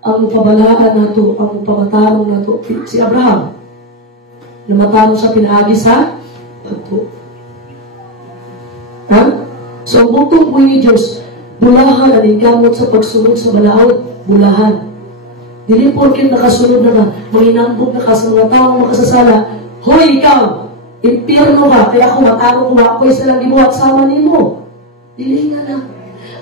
Ang pabalaan na ito, ang pamatarong na ito, si Abraham, namatarong sa pinaagi sa pagto. Ha? So, ang bugtong buhay ni Diyos, bulahan ang igamot sa pagsunod sa balaod, bulahan. Dili porket nakasunod na ka, mahinambog na ka sa mga taong makasasala, hoy, ikaw, impyerno ka, kaya ako matarong ko, ako'y salang gibuhat sama ni mo. Dili nga na.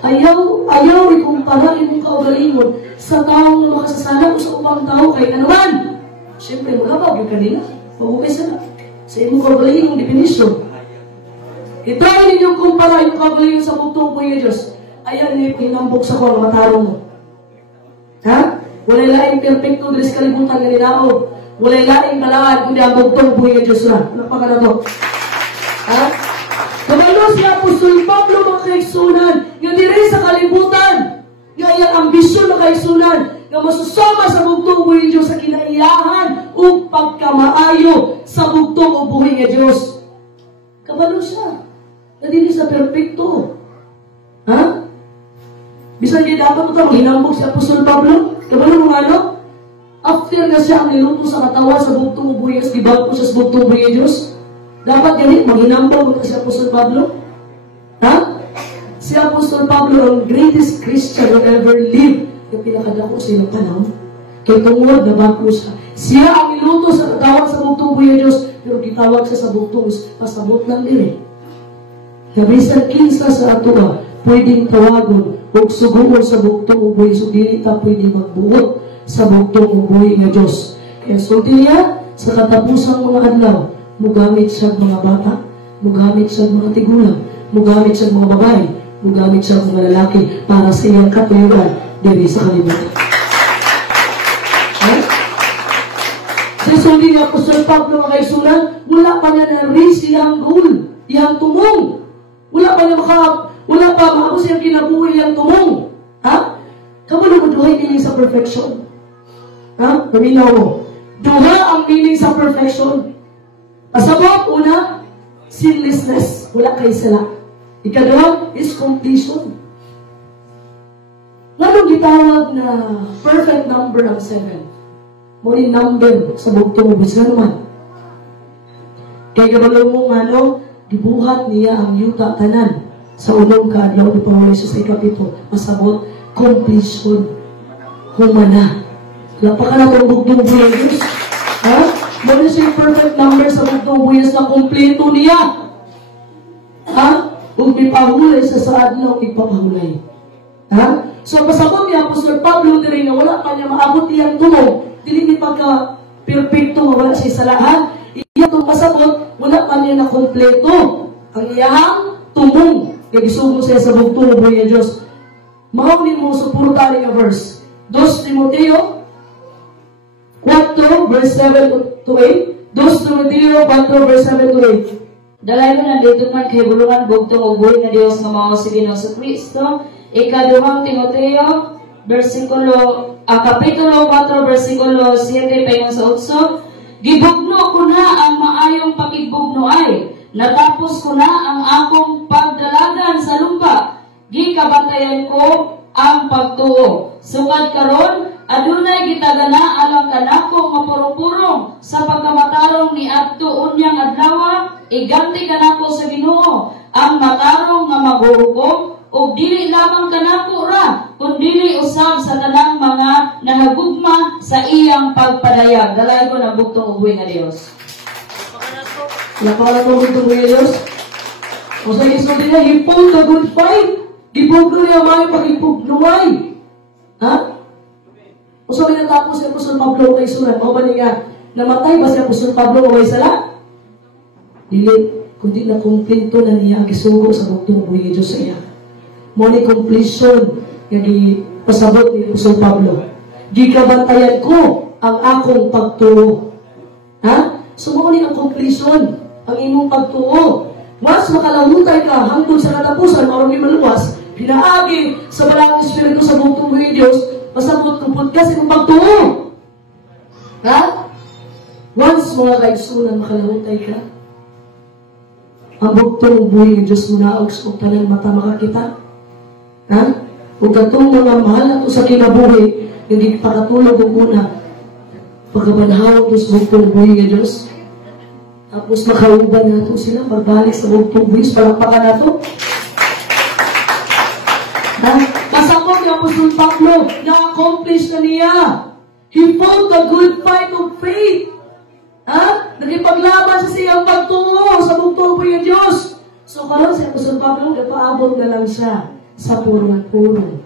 Ayaw ikumpara imong kaugalingon sa taong makasasala o sa upang tao kay kanuman. Siyempre, magabag yung kanila. Pagukay sila. Sa imong kaugalingon definisyon. Itaw ninyong kumpara yung kaugalingon sa bugtong po yung Diyos. Ayaw niyo hinambog sa kong matarong mo. Ha? Walay laing perfecto dili sa kalibutan nga nilao. Walay laing balaan kundi ang bugtong po yung Diyos na. Napaka na to. Ha? Kabalo si Apostol Pablo makaigsunan, nga diri sa kalibutan, nga iyang ambisyon makaigsunan, nga masusama sa bugtong buhay ng Diyos sa kinaiyahan o pagkamaayo sa bugtong o buhay ng Diyos. Kabalo siya, nga diri sa perfecto. Ha? Bisan di dapat ito maghinambog si Apostol Pablo, kabalo mo ano? After na siya ang niluto sa katawan sa bugtong o buhay, di ba po siya sa bugtong buhay ng Diyos? Dapat ganit, maghinambog ito si Apostol Pablo. Ha? Si Apostol Pablo ang greatest Christian who ever lived. Yung pinakadako sa iyong panahon. Kaya tungod na bako siya. Siya ang niluto sa tawag sa bugtong buhay ng Diyos, pero gitawag siya sa bugtong, pasabot lang din. Kabisan kinsa sa atua, pwedeng tawagon, o suguon sa bugtong buhay, so dili ta pwede magbuot sa bugtong buhay ng Diyos. Kaya sulti niya, sa katapusang mga adlaw, mugamit siya mga bata, mugamit siya mga tigulang, mugamit siya mga babae, mugamit siya mga lalaki para sa iyang katuyuan diri sa kalibutan. Sa suli ni Apostol Pablo mga kaisunan, wala pa niya na-reach iyang goal, iyang tumong. Wala pa maabot siyang kinabuhi iyang tumong. Ha? Kamano mo duhay meaning sa perfection? Ha? Paminaw mo. Duha ang meaning sa perfection. Pasabot, una, sinlessness. Wala kay sila. Ikadua is completion. Anong gitawag na perfect number ang 7? Muli number sa bugtong ubos na naman. Kaya kabalo mo ano, dibuhat niya ang yuta tanan sa unong kaadlaw ni Panginoon sa ikapito. Pasabot, completion. Humana. Lapakan na itong bugtong ubos. Ha? Muna siya yung perfect number sa bugtong buyas na kumpleto niya. Ha? Kung ipahulay sa adlaw, ipapahulay. Ha? So, pasabot ni Apostol Pablo din na wala pa niya maabot iyang tulong. Dili ni pagka-perfecto, wala siya sa lahat. Iyang itong pasabot, wala pa niya na kumpleto. Ang iyang tumong. Kaya gisugo siya sa bugtong buhay ng Diyos. Mahawin mo suportari nga verse. 2 Timoteo 4, verse 7 to 8. 2 Timoteo 4, verse 7 to 8. Dalay mo nandito man kay bulungan bugtong o buhay na Diyos nga mao si Ginoong Kristo. Ikaduhang Timoteo, Kapitulo 4, versikulo 7 payon sa 8. Gibugno ko na ang maayong pakigbugno ay, natapos ko na ang akong pagdalagan sa lupa. Gikabantayan ko ang pagtuo. Sukad karon, adunay gitagana alang kanako nga purong-purong sa pagkamatarong ni adto unyang adlaw, iganti kanako sa Ginoo ang matarong nga maghuhukom, ug dili lamang kanako ra, kundi usab sa tanang mga nahagugma sa iyang pagpadayag. Dalayan ko ng bugtong ubuhi nga Dios. Laparan mo bugtong ubuhi nga Dios. O sa isulti niya, he fought the good fight. Gipugno niya may pakipugnumay. Ha? O sa natapos si Apostol Pablo kay sulat, o ba niya, namatay ba si Apostol Pablo o may sala? Dili, kundi na kumpleto na niya ang gisugo sa bugtong ubuhi nga Dios sa iya. Mo ni completion nga pasabot ni Apostol Pablo. Gikabantayan ko ang akong pagtuo. Ha? So mo ni ang completion ang imong pagtuo. Once makalahutay ka hangtod sa katapusan, mao ni maluwas, pinaagi sa Banal nga Espiritu sa bugtong buhi Dios, pasabot kupod ka sa imong pagtuo. Ha? Once mga kaigsunan makalahutay ka, ang bugtong buhi ng Diyos mo naog sa tanan mata makakita. Ha? Kung katong mga mahal na ito sa kinabuhi, hindi pakatulog o muna, pagkabanhaw ito sa bugtong buhi ng Diyos. Tapos makauban na ito sila, pagbalik sa bugtong buhi, palakpakan na ito. Kasabot yung Apostol Pablo, na-accomplish na niya. He fought the good fight of faith. Ha? Nagipaglaban sa siyang pagtungo sa bugtong buhi ng Diyos. So, karon si Apostol Pablo, napaabot na lang siya sa purong-purong.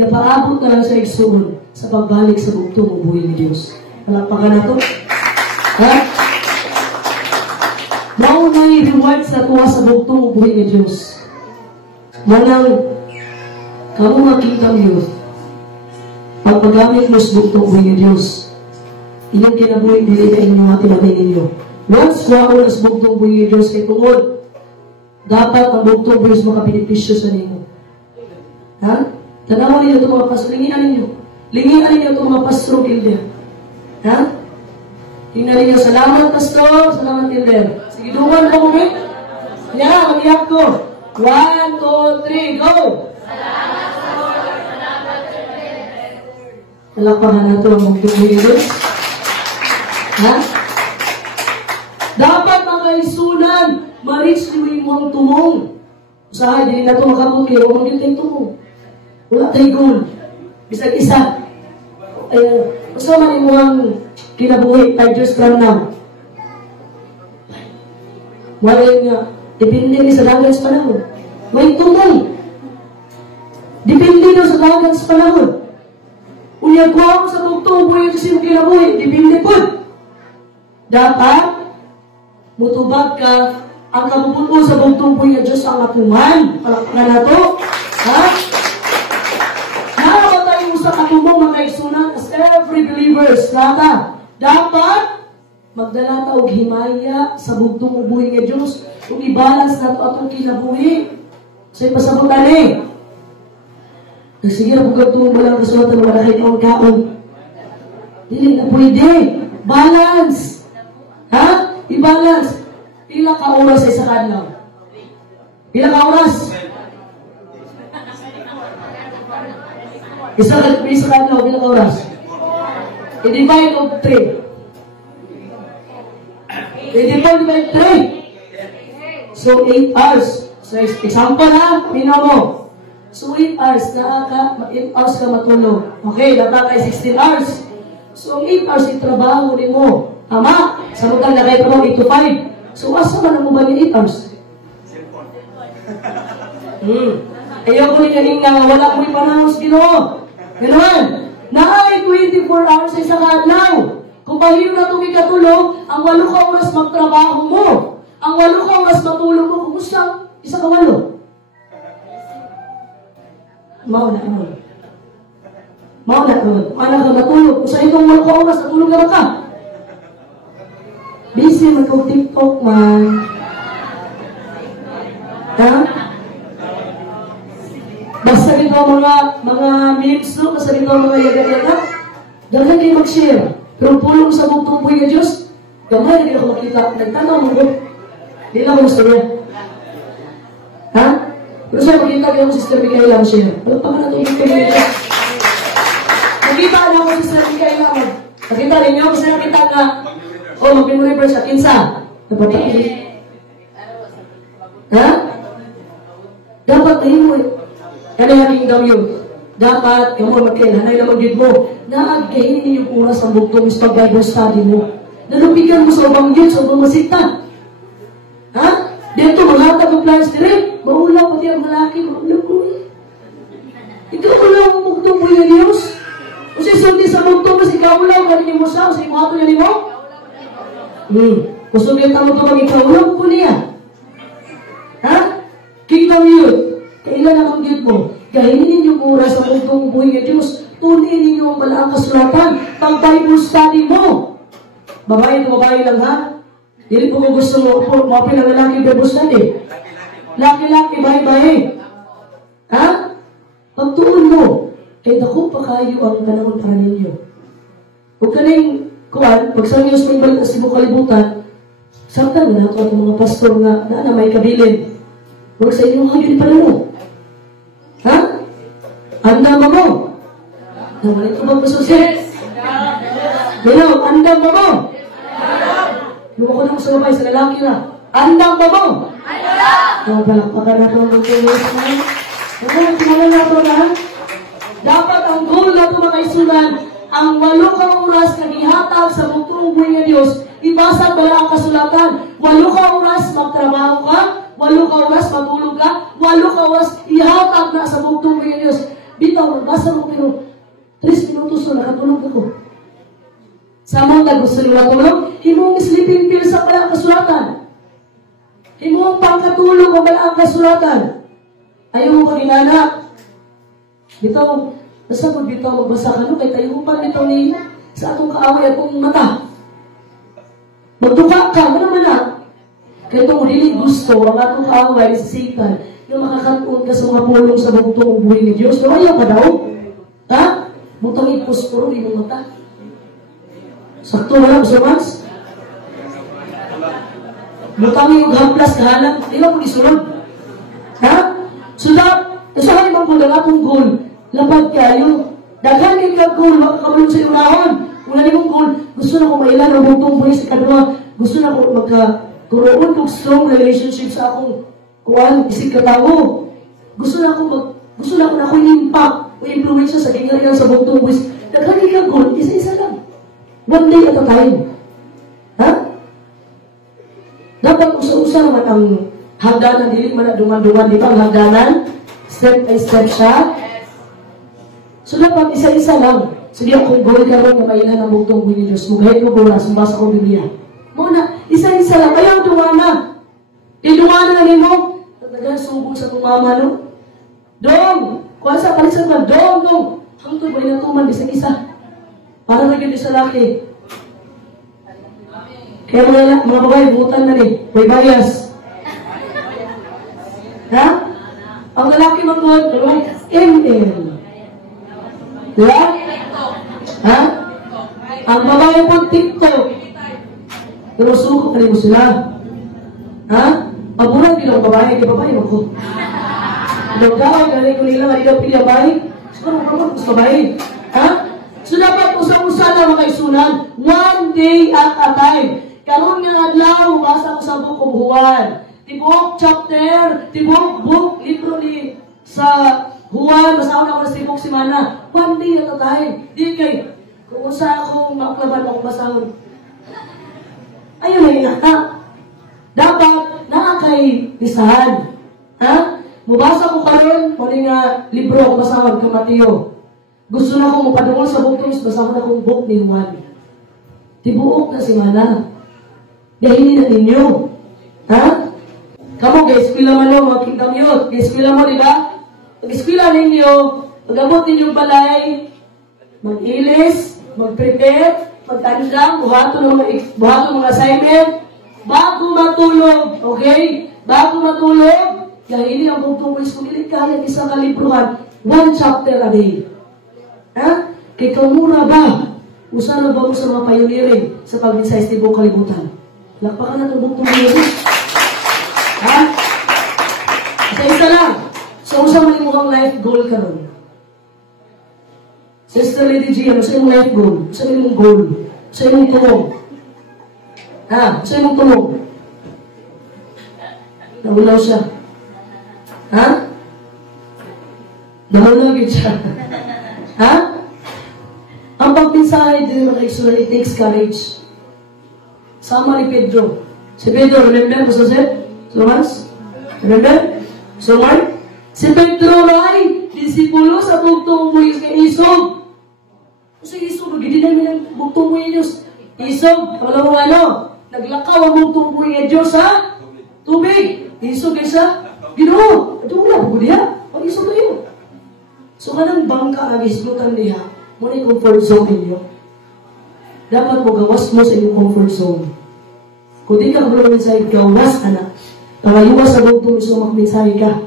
Napaabot na lang siya igsuon sa pagbalik sa bugtong buhi ng Diyos. Palakpakan na ito. Ha? Maunay reward sa tuwa sa bugtong buhi ng Diyos. Manang kamu makita mo pagpagamit mo sa bugtong buhi ng Diyos, ilang kinabuhi dili ka inyong matimatay ninyo. Once kuha sa bugtong buhi ng Diyos kay tungod, dapat ang bugtong buhi makabenepisyo sa ninyo. Ha? Tanawan ninyo itong mga pastor, lingian ninyo. Lingian ninyo itong mga pastor, Kilder. Ha? Tingnan ninyo, salamat pastor, salamat Kilder. Sige, duwan ka mo, yeah, mag-iyak ko. 1, 2, 3, go! Palakpakan na ito ang magtungin nyo. Ha? Dapat mga isunan, ma-reach nyo yung tumong. Usahay, hindi na ito makabuti. Huwag maging tayo tumong. Wala tayo goal. Bisag isa. Basta man yung mga kinabuhi, 5 years from now. Wala yung depende ni sa dagat sa panahon. May tumong. Depende na sa dagat sa panahon. Unyag ko ako sa bugtong buhay kasi yung kinabuhi, dipindi po. Dapat, mutubag ka, ang kabubuto sa bugtong buhay ng Diyos ang atuman. Palakpakan na ito. Ha? Narapat tayo sa katumong mga kaigsunan as every believers. Dapat, magdala ta og himaya sa bugtong buhay ng Diyos. Kung i-balance na ito atong kinabuhi. Sa ipasabutan eh. Sige na pagkat mo lang kasulatan ng malaki ng kaon. Dili na pwede. Balance. Ha? I-balance. Pila ka oras sa isa kadlaw? Pila ka oras? Isa kadlaw, pila ka oras? I-divide of 3. I-divide by 3. So, 8 hours. So, example ha, pinaw mo. So, 8 hours ka matulog. Okay, dapat ay 16 hours. So, 8 hours itrabaho ni mo. Tama? Sa mutang na kayo 8 to 5. So, asa man mo ba ni 8 hours? Ayaw ko ni nga, wala ko ni panahon sa Ginoo. Ganoon. Naay 24 hours sa isang adlaw. Kung pahiyo na itong ikatulog, ang 8 ka oras magtrabaho mo. Ang 8 ka oras matulog mo. Kumusta? Isa ka 8. Mao na. Ana ka matulog. Sa itong 8 ka oras, natulog na ka. Busy mag-TikTok man. Ha? Basta dito mga memes, no? Basta dito mga yaga-yaga. Dahil kayo mag-share. Pero pulong sa bugtong buhay ng Diyos, gamay na ako makita. Nagtanaw mo ko. Hindi na ako gusto niya. Ha? Pero sa'yo makita kayo mo Sister Micaela mo share. Wala pa ka na itong bugtong buhay ng Diyos. Nakita na ako Sister Micaela mo. Nakita rin niyo kasi nakita nga mag-memory verse at kinsa. Napatay. Ha? dapat na mo eh. Kaya naging daw yun. Dapat, kamu magkailanay naman din mo, naagkahin niyo yung oras ang bugtong sa Bible study mo. Nalupigan mo sa ubang yun, sa ubang masita. Ha? Dito, maghatag ang plans dire. Maulaw pati ang malaki, maulaw ko eh. Ikaw ulaw ang bugtong mo yung Diyos. Kasi sulti sa bugtong mo, ikaw ulaw, ganin mo sa imo ato yan mo? Gusto kita mo ito mag-ikaw ulaw po niya. Ha? Kingdom yun. Kailan ang git mo? Gahinin ninyo oras sa bugtong buhay ng Diyos. Tunin ninyo ang malaang kasulatan. Pag-Bible study mo. Babae ito, babae lang ha? Hindi po ko gusto mo, mapil ang lalaki Bible study. Laki-laki, bahay-bahay. Ha? Pagtuon mo, kaya dako pa kayo ang panahon para ninyo. Huwag ka nang kuwan, pag sa Diyos may balik na sibo kalibutan, samtang na ako ang mga pastor na may kabilin. Huwag sa inyong hagin pa mo. Ha? Andam mo. Naman ito ba masusin? Ngayon, andam mo. Lumako na mo sa babae, sa lalaki na. Andam mo. Ang palakpakan na ito ang magkulis na. Ang kumala na ito na. Dapat ang goal na ito mga isunan, ang 8 oras na ihatag sa bugtong buhay ng Diyos, ibasa bala ang kasulatan. 8 oras magtrabaho ka, 8 oras matulog ka, 8 oras ihatag na sa bugtong buhay ng Diyos. Bitaw, basa mo pero 3 minutos na nakatulog ako. Samang na gusto nyo matulog, himong sleeping pill sa bala ang kasulatan. Himong pangkatulog ang bala ang kasulatan. Ayaw mo pag-inanak. Bitaw, basta pag bitaw magbasa ka no, kaya tayo pa bitaw ni sa atong kaaway at atong mata. Magduka ka, naman na. Kaya itong really gusto ang atong kaaway sa Satan na makakatuon ka sa mga pulong sa bugtong buhay ni Diyos. Pero ayaw pa daw. Ha? Butang ipuspuro din ang mata. Sakto wala, Sir Max? Butang yung haplas kahalang, di lang isunod. Ha? So that, sa kanya bang kung atong goal, lapad kayo. Daghan kayo kag-goal, makakamulong sa unahon. Kung na mong goal, gusto na ko mailan ang bugtong buhay sa kadwa. Gusto na ko magkakuroon kong strong relationship sa akong kuwan, isig katawo. Gusto na ko na ko impact o influence sa gingalingan sa bugtong buhay. Daghan kayo kag-goal, isa-isa lang. One day at a time. Ha? Dapat usa-usa naman ang hagdanan, dili man na dungan-dungan, di ba ang hagdanan? Step by step siya. So dapat isa-isa lang. Sige akong goal ka rin na mailan ang bugtong buhay ni Diyos. Mugahit ko oras, sumbasa ko Biblia. Muna, isa-isa lang. Ayaw dumana. Idumana na nimo. Nagasumbong sa tumama, no? Dong! Kuha sa palisan ka, dong! Hangtod ba inatuman, isa-isa. Para naging isa laki. Kaya mga babae, butan na ni. May bias. Ha? Ang lalaki magod, ML. Diba? Ha? Ang babae po, TikTok. Pero suko ka mo sila. Ha? Paburan din ang babae, kay babae ako. Nagkawag, galing ko nila, hindi daw pili babae. Siguro mo sa babae. Ha? So dapat usang-usa na mga isunan, one day at a time. Karon nga adlaw, basa ko sa bukong Juan. Tibok chapter, tibok book, libro ni sa Juan, basahon ako sa tibok simana. One day at a time. Di kay, kung usa akong maklaban akong basahon. Ayun na yun, ha? Dapat, nakakay lisahan. Ha? Mubasa ko karon, muli nga libro ako basahon kay Mateo. Gusto na akong mapadungol sa bugtong, basahon akong book ni Juan. Tibuok na simana. Dahil na ninyo. Ha? Kamu, ga-eskwila man yung mga kingdom youth. Ga-eskwila mo, di ba? Pag-eskwila ninyo, pag-abot ninyong balay, mag-ilis, mag-prepare, mag-tandang, buhato mga assignment, bago matulog, okay? Bago matulog, dahil ang bugtong mo is kumilit ka ng isang kalibruhan, 1 chapter a day. Ha? Kay kamura ba? Usa na ba mo sa mga pioneering sa pag-insight sa ibang kalibutan? Lakpakan na itong bugtong mo. Ha? Isa lang. So, usa man yung life goal ka ron. Sister Lady G, ano sa yung life goal? Sa yung goal? Sa yung tulong? Ha? Sa yung tulong? Naulaw siya. Ha? Damulagin siya. Ha? Ang pagpinsahay din mga kaigsunan, it takes courage. Sama ni Pedro. Si Pedro, remember, Pastor Seth? Thomas? Remember? So, Mark? Si Pedro ay disipulo sa bugtong mo kay Isog. Kasi Isog, hindi namin ang bugtong mo yung Diyos. Isog, alam mo ano? Naglakaw ang bugtong mo yung Diyos, ha? Tubig. Isog kaysa? Ginoo. Ito mo lang, budiha. Ang Isog kayo. So, kanang bangka ang islutan niya, muna yung comfort zone ninyo. Dapat mo gawas mo sa inyong comfort zone. Kung di ka kabulong mensahe, gawas, anak. Pangayuwas sa bugtong iso makmensahe ka.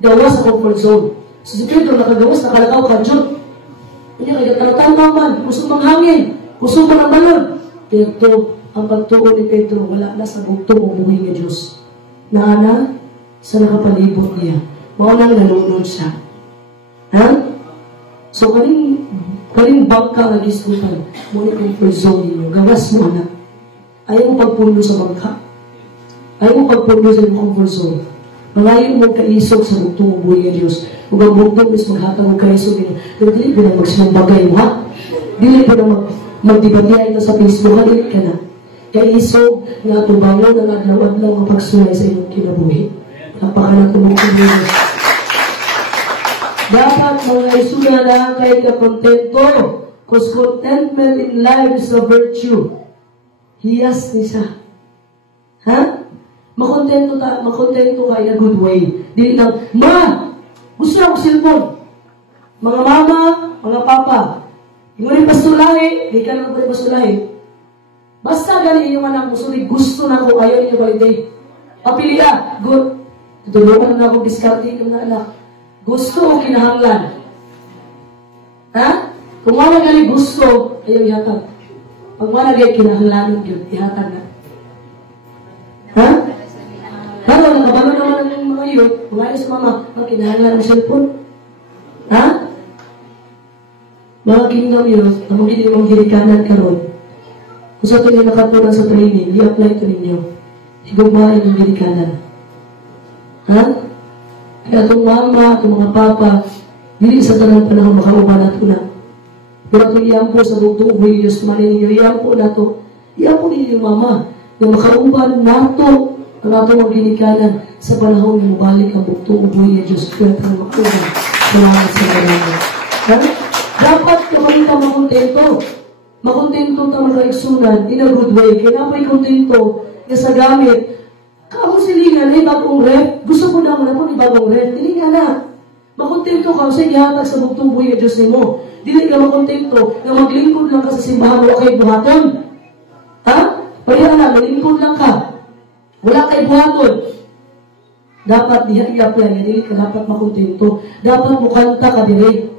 Gawas sa comfort zone. So, si Pedro, nakagawas, nakalakaw ka, Diyon. Hindi ka nagtatanaw man, gusto mang hangin, gusto mo ng balon. Ito, ang pagtuon ni Pedro, wala na sa bugtong o buhay ng Diyos. Naana, sa nakapalibot niya. Maunang nalunod siya. Ha? So, kaling bangka na giskutan, muna comfort zone ninyo. Gawas mo, anak. Ayaw mo pagpuno sa bangka. Ayaw mo pagpuno sa comfort zone. Malayo mo kaisog sa bugtong buhay ng Diyos. Kung ang bugtong is maghatang mo kaisog ninyo. Pero dili pa na magsinumbagay mo, ha? Dili pa na magdibagay ka sa Facebook, ha? Dili ka na. Kaisog na tubangon ang adlaw-adlaw ang pagsulay sa inyong kinabuhi. Napakanatulong ko ninyo. Dapat mga isuna na kahit kakontento. Because contentment in life is a virtue. Hiyas ni siya. Ha? Makontento ka in a good way. Dili lang, ma! Gusto ako cellphone. Mga mama, mga papa. Yung rin pastulahe, di ka naman rin pastulahe. Basta gani yung anak mo, gusto na ko, ayaw niyo validate. Papili ka, good. Tutulungan na ako diskarte ng mga anak. Gusto o kinahanglan? Ha? Kung wala gani gusto, ayaw ihatag. Pag wala gani kinahanglan, ihatag na. Ha? Pero nakabalo naman ng mga youth, mga sa mama, kinahanglan ng cellphone. Ha? Mga kingdom youth, na magiging mong girikanan karon. Kung sa ito nakatunan sa training, i-apply ito ninyo. Higugmahin ng girikanan. Ha? Kaya itong mama, itong mga papa, hindi sa tanang panahon makauban na ito na. Pero ito iyampo sa bugtong buhay Diyos, kumanin ninyo, iyampo na ito. Iyampo ninyo mama, na makauban na ito ang atong magginikanan sa panahon na mabalik ang bugtong buhay Diyos. Kaya ito makauban. Salamat sa mga. Ha? Dapat kapag ka makontento. Makontento ka magkaiksunan in a good way. Kaya napa'y kontento na sa gamit. Kamu silingan ay bagong ref. Gusto ko naman ako ni bagong ref. Dili nga na. Makontento ka sa ihatag sa bugtong buhay ng Diyos mo. Dili ka makontento na maglingkod lang ka sa simbahan wala kay buhaton. Ha? Parihan na, maglingkod lang ka. Wala kay buhaton. Dapat i-apply nga. Dili ka dapat makontento. Dapat mukanta ka dili.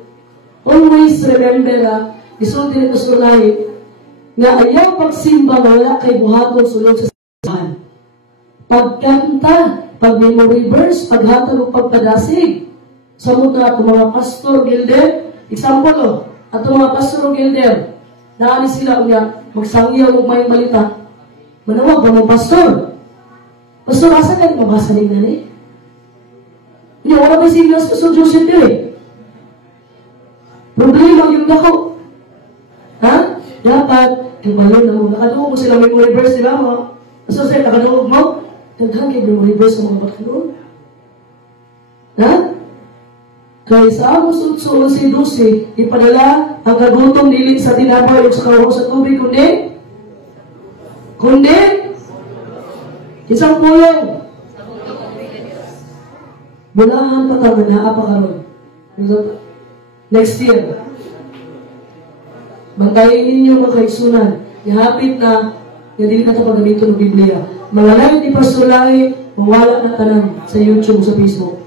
Always remember na isulti nito sa lahi na ayaw pagsimba wala kay buhaton sulod sa simbahan. Pagkanta, pag-memory verse, paghatag o pagpadasig. Sa mga itong mga pastor, gilder, example atong mga pastor o gilder, naani sila niya, magsangyaw o may balita. Manawag ba mga pastor? Pastor, asa ka mabasa rin na ni? Hindi, wala ba siya sa Pastor Joseph dire? Problema yung dako. Ha? Dapat, tumalon na mo. Nakadugo mo sila memory verse, di ba? Pastor Seth, nakadugo mo? Taghan kayo ng reverse sa mga pagkaroon. Ha? Kaya sa Amos 8:11, ipadala ang kagutom nilin sa tinaboy o sa kawaw sa tubig, kundi isang pulong. Bulahan pa tama na apa karon. Next year. Bantayin ninyo mga kaigsunan. Ihapit na hindi na ito paggamito ng Biblia. Malalay ni Pastulahe, mawala na tanan sa YouTube, sa Facebook.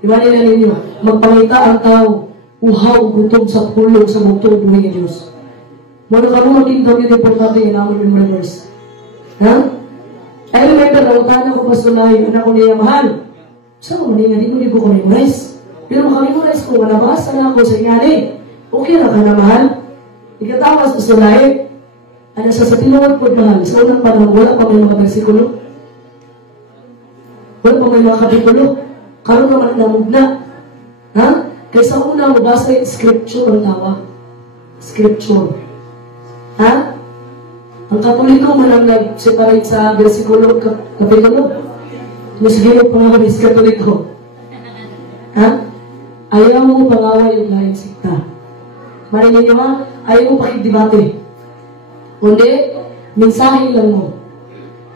Iwanin na ninyo, magpangita ang tao, uhaw, gutom sa pulong, sa bugtong buhay ng Diyos. Muna ka mo mag-kingdom yun importante yung namin yung members. Ha? I remember, nautahan ako Pastulahe, anak ko niya, mahal. Saan ko maninga, di mo ko memorize. Pero makamemorize ko, nabasa na ako sa ingani. Okay na ka na, mahal. Ikatawas, Pastulahe, ano sa tinawag po mahal, sa unang panahon, wala pa may mga versikulo. Wala pa may mga kapitulo. Karoon naman namugna. Ha? Kaysa una, mabasa yung scripture ang tawag. Scripture. Ha? Ang Katoliko mo lang nag-separate sa versikulo, kapitulo. Sige mo pangaway sa Katoliko. Ha? Ayaw mo pangaway yung lahing sikta. Marinig nyo ha? Ayaw mo pakidibate. Kundi, mensahe lang mo.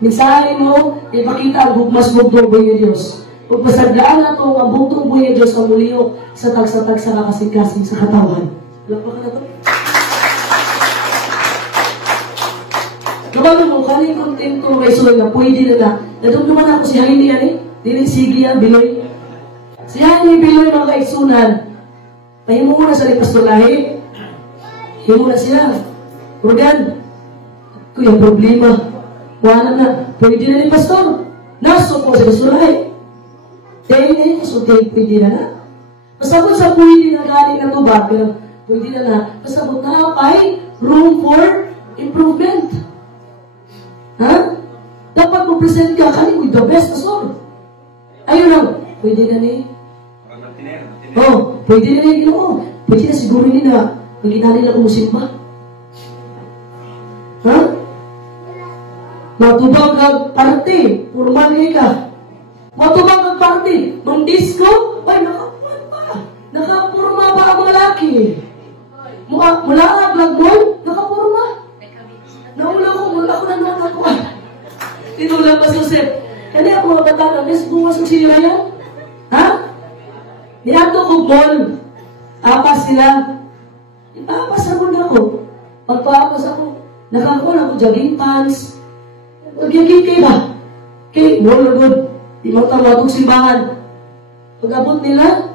Mensahe mo, ipakita ang bugmas-bugtong buhay ng Diyos. Pagpasaglaan na ito, ang bugtong buhay ng Diyos ang muliyo sa tag-sa kakasing-kasing sa katawan. Lapak na ito. Kapag mo, kaling kontento kay Soy na pwede na na. Natugtuman ako si Haini yan eh. Dili sige yan, Biloy. Si Haini Biloy mga kaigsunan. Pahimo mo na sa Pastor-Lahi. Himo na siya. Organ. Kuya, problema. Wala na. Pwede na ni Pastor. Naso po sa Pastor-Lahi. Dahil na yun, so pwede na na. Pasabot sa pwede na galing na tubag, pero pwede na na. Pasabot na ay room for improvement. Ha? Dapat mag-present ka, kanin with the best, Pastor. Ayun lang. Pwede na ni. Oh, pwede na ni. Pwede na siguro ni na magiging na kumusimba. Ha? Matubang kag party. Purman ka. Matubang kag party. Mang-disco. Ay, nakapuan pa. Nakapurma ba ang mga laki? Mula ang lagmol, nakapurma. Naula ko nanood ako. Tinulang pa Joseph. Kani ako mga bata na, nes buwas ang sila yan. Ha? Niato ko mall. Apas sila. Ipapas ako na ako. Pagpapas ako, nakakuha ako jogging pants. Magyagin kayo ba? Okay, mall na good. Imang tawatong simbahan. Pag-abot nila,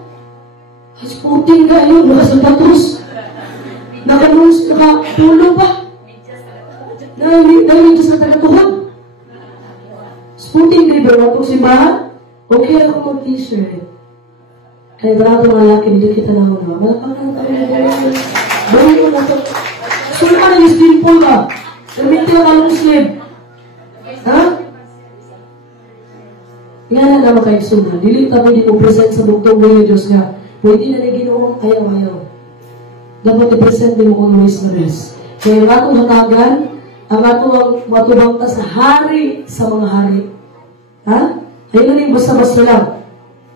sporting ka yun, nakasapatos. Nakapulo pa. Naliligtas na taga-tuhod. Sporting libre, watong simbahan. Okay ako mag-t-shirt. Kaya barato mga laki, hindi kita na mga. Malapakan na tayo na. Bawin ko na ito. Sula ka na yung simple ka. Permiti ka long sleeve. Ha? Nga na naman kayo suna. Dili ka pwede mo present sa bugtong buhay ng Diyos nga. Pwede na na ginoong ayaw-ayaw. Dapat i-present din mo kung Luis Mares. Kaya nga itong hatagan, ang matubang ta sa hari sa mga hari. Ha? Ayun na rin basta-basta lang.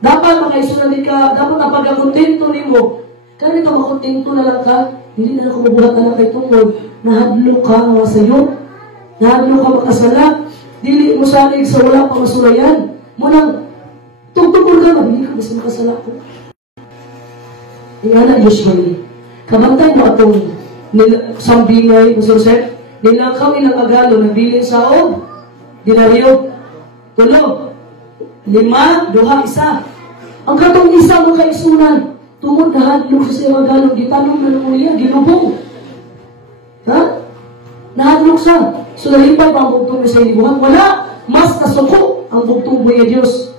Dapat makaisunan ka, dapat napag-kontento rin mo. Kaya ito makontento na lang ka, hindi na kumubuhat na lang kay tungkol. Nahadlo ka mga sayo. Nahadlo ka makasala. Dili mo salig sa wala pang masulayan. Munang, tugtugol ka na, hindi ka mas makasala ko. Yan na usually. Kabantay mo itong sambingay, Pastor Seth, nilakaw ilang agalo, nabilin sa og, dinaryo, tulo, 5, 2, 1. Ang katong isa mo kaisunan, tungod na hadlok sa iyong agalo, gitanong na nunguliya, ginubong. Ha? Nahadlok sa. So, nalipay pa ang bugtong sa ilibuhan. Wala, mas nasuko ang bugtong buhay Diyos.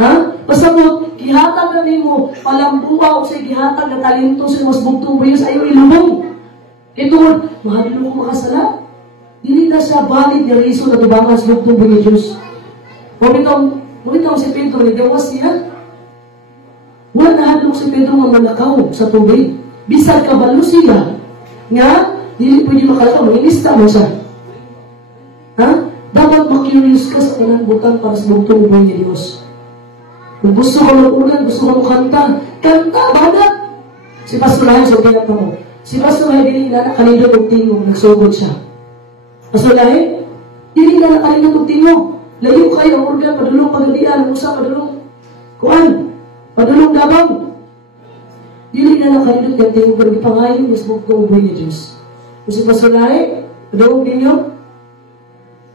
Ha? Pasabot, gihatag na mo, palambuwa o sa gihatag na talento sa mas bugtong buhay sa iyo ilubong. Ito, mahadlo ko makasala. Hindi na siya valid na reason na tubangan sa bugtong buhay Diyos. Mabitang si Pedro, nagawas siya. Wala nahadlok si Pedro nga malakaw sa tubig. Bisag kabalo siya. Nga, hindi pwede makalakaw, manginista mo siya. Ha? Dapat makurious ka sa kanang butang para sa bugtong buhay ni Diyos. Kung gusto ka mag-ulan, gusto ka makanta, kanta, banat. Si Pastor Lahi, so kaya pa mo. Si Pastor Lahi, dinig na kanina tingog, nagsugod siya. Pastor Lahi, dinig na kanina tingog. Layo kayo ang organ, padulong pagadian, musa, padulong kuan, padulong dabang. Dinig na kanina tingog, pero ipangayon, mas bugtong buhay ni Diyos. Kung si Pastor Lahi, padulong ninyo,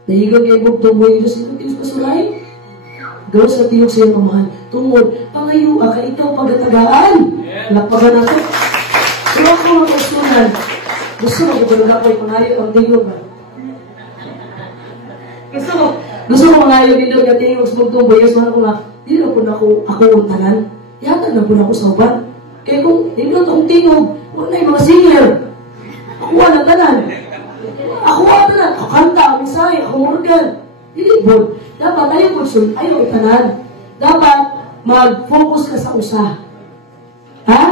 nahigang kayo bugtong buhay ni Diyos, ito si Pastor Lahi. Gawa sa tiyok siya pamahan. Tungod, pangayo ka ikaw pagatagaan. Lakpagan ako. Pero ako mag-usunan. Gusto mo kung ako'y pangayo ang tiyok ba? Gusto mo pangayo dito ang tiyok sa bugtong bayas. Mahal ko nga, hindi na po na ako untanan. Yatag na po na ako sa uban. Kaya kung hindi na itong tiyok, wala yung mga singer. Ako na tanan. Ako tanan. Ako kanta, ako misay, ako organ. Hindi po. Dapat ayaw itanan. Dapat mag-focus ka sa usa. Ha?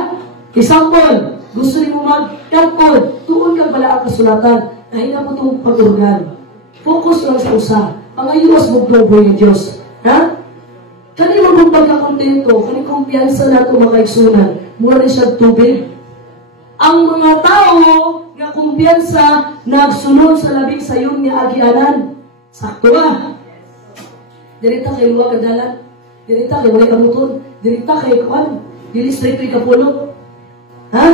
Example, gusto rin mo mag-cut-on, tuon ka bala ang kasulatan, nahina po itong pag-urgan. Focus lang sa usa. Pangayuwas mo ng Diyos. Ha? Kani mo kung pagkakontento, kani kumpiyansa na ito makaigsunan, mura rin siya tubig. Ang mga tao nga kumpiyansa nagsunod sa labing sayon ni Agianan. Sakto ba? Dirita kay luwa kadalan. Dirita kay wala kamuton. Dirita kay kuan. Dili straight kay kapulo. Ha?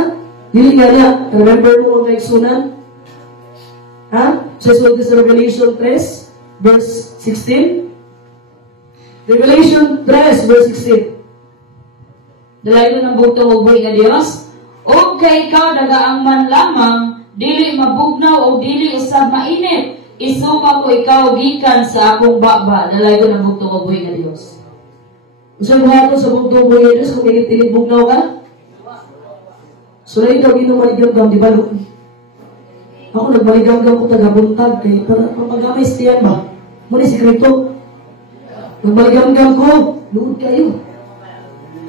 Dili nga niya. Remember mo ang kaigsunan? Ha? Just look this Revelation 3, verse 16. Revelation 3, verse 16. Dalayo ng butong uboy nga Dios, o kay ikaw nagaang man lamang, dili mabugnaw o dili usab mainit, isuka ko ikaw gikan sa akong baba. Dalayo ng butong uboy nga Dios. Usab nga sa butong uboy nga Dios, kung init bugnaw ka? So na ikaw ginumaligam di ba? Ako nagmaligam ko tagabuntag kay para magamay siyan ba? Muna sikreto. Nagmaligam ko, luod kayo.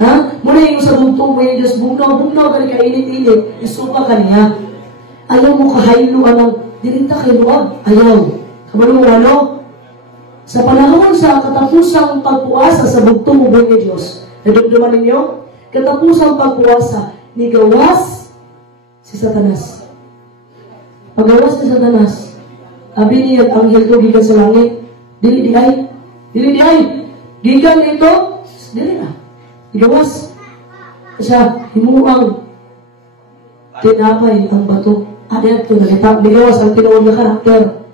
Ha? Muna yung sa bugtong mo yung Diyos, bugnaw ka rin kainit-init, isupa ka niya. Ayaw mo kahaylo ka ng dirinta kay luwag. Ayaw. Kabalo mo ano? Sa panahon sa katapusang pagpuasa sa bugtong mo yung Diyos, nadumduman ninyo, katapusang pagpuasa, ni gawas si Satanas. Pagawas si Satanas, abi niya ang anghel ko gikan sa langit, dili ay, gikan ito, dili na. Igawas. Siya, himuang tinapay ang bato. Ayan ito, nigawas ang tinuod na karakter.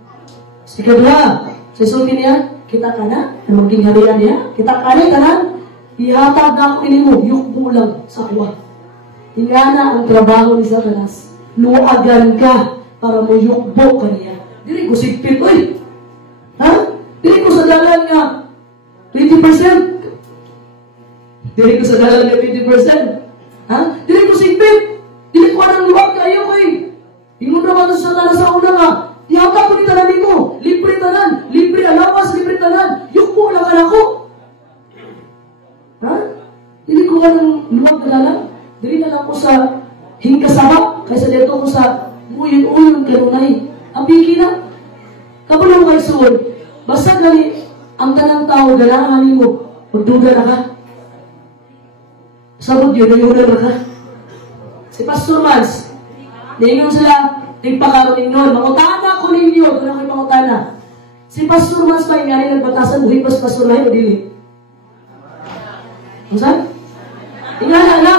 Si kadua, sa sulti niya, kita ka na, na maging harian niya, kita ka na, tanan, ihatag na ako mo, yukbo lang sa kuwa. Ingana ang trabaho ni Satanas. Luagan ka para mo yukbo ka niya. Dili ko sigpit, oy! Ha? Dili ko sa dalan nga 20%. Dili ko sa dalan nga 20%. Ha? Dili ko sigpit. Dili ko anang luwag kayo, oy! Ingon naman sa Satanas sa una nga, ihatag ko ni tanan mo. Libre tanan. Libre alawas, libre tanan. Yukbo lang ka na ko. Ha? Dili ko anang luwag ka dalan. Dili na lang ko sa hingkasabak, kaysa dito ko sa uyon-uyon kanunay. Ang piki na. Kabulong kay suod, basta gali ang tanang tao, ganahan mo, magduda na ka. Sabot yun, nayunan na ka. Si Pastor Mans, ningon sila, nagpakaroon nun, mangutana ko ninyo, doon ako'y mangutana. Si Pastor Mans pa, nga rin nagbatasan, buhay pas Pastor Lahi o dili? Masan? Ingana na.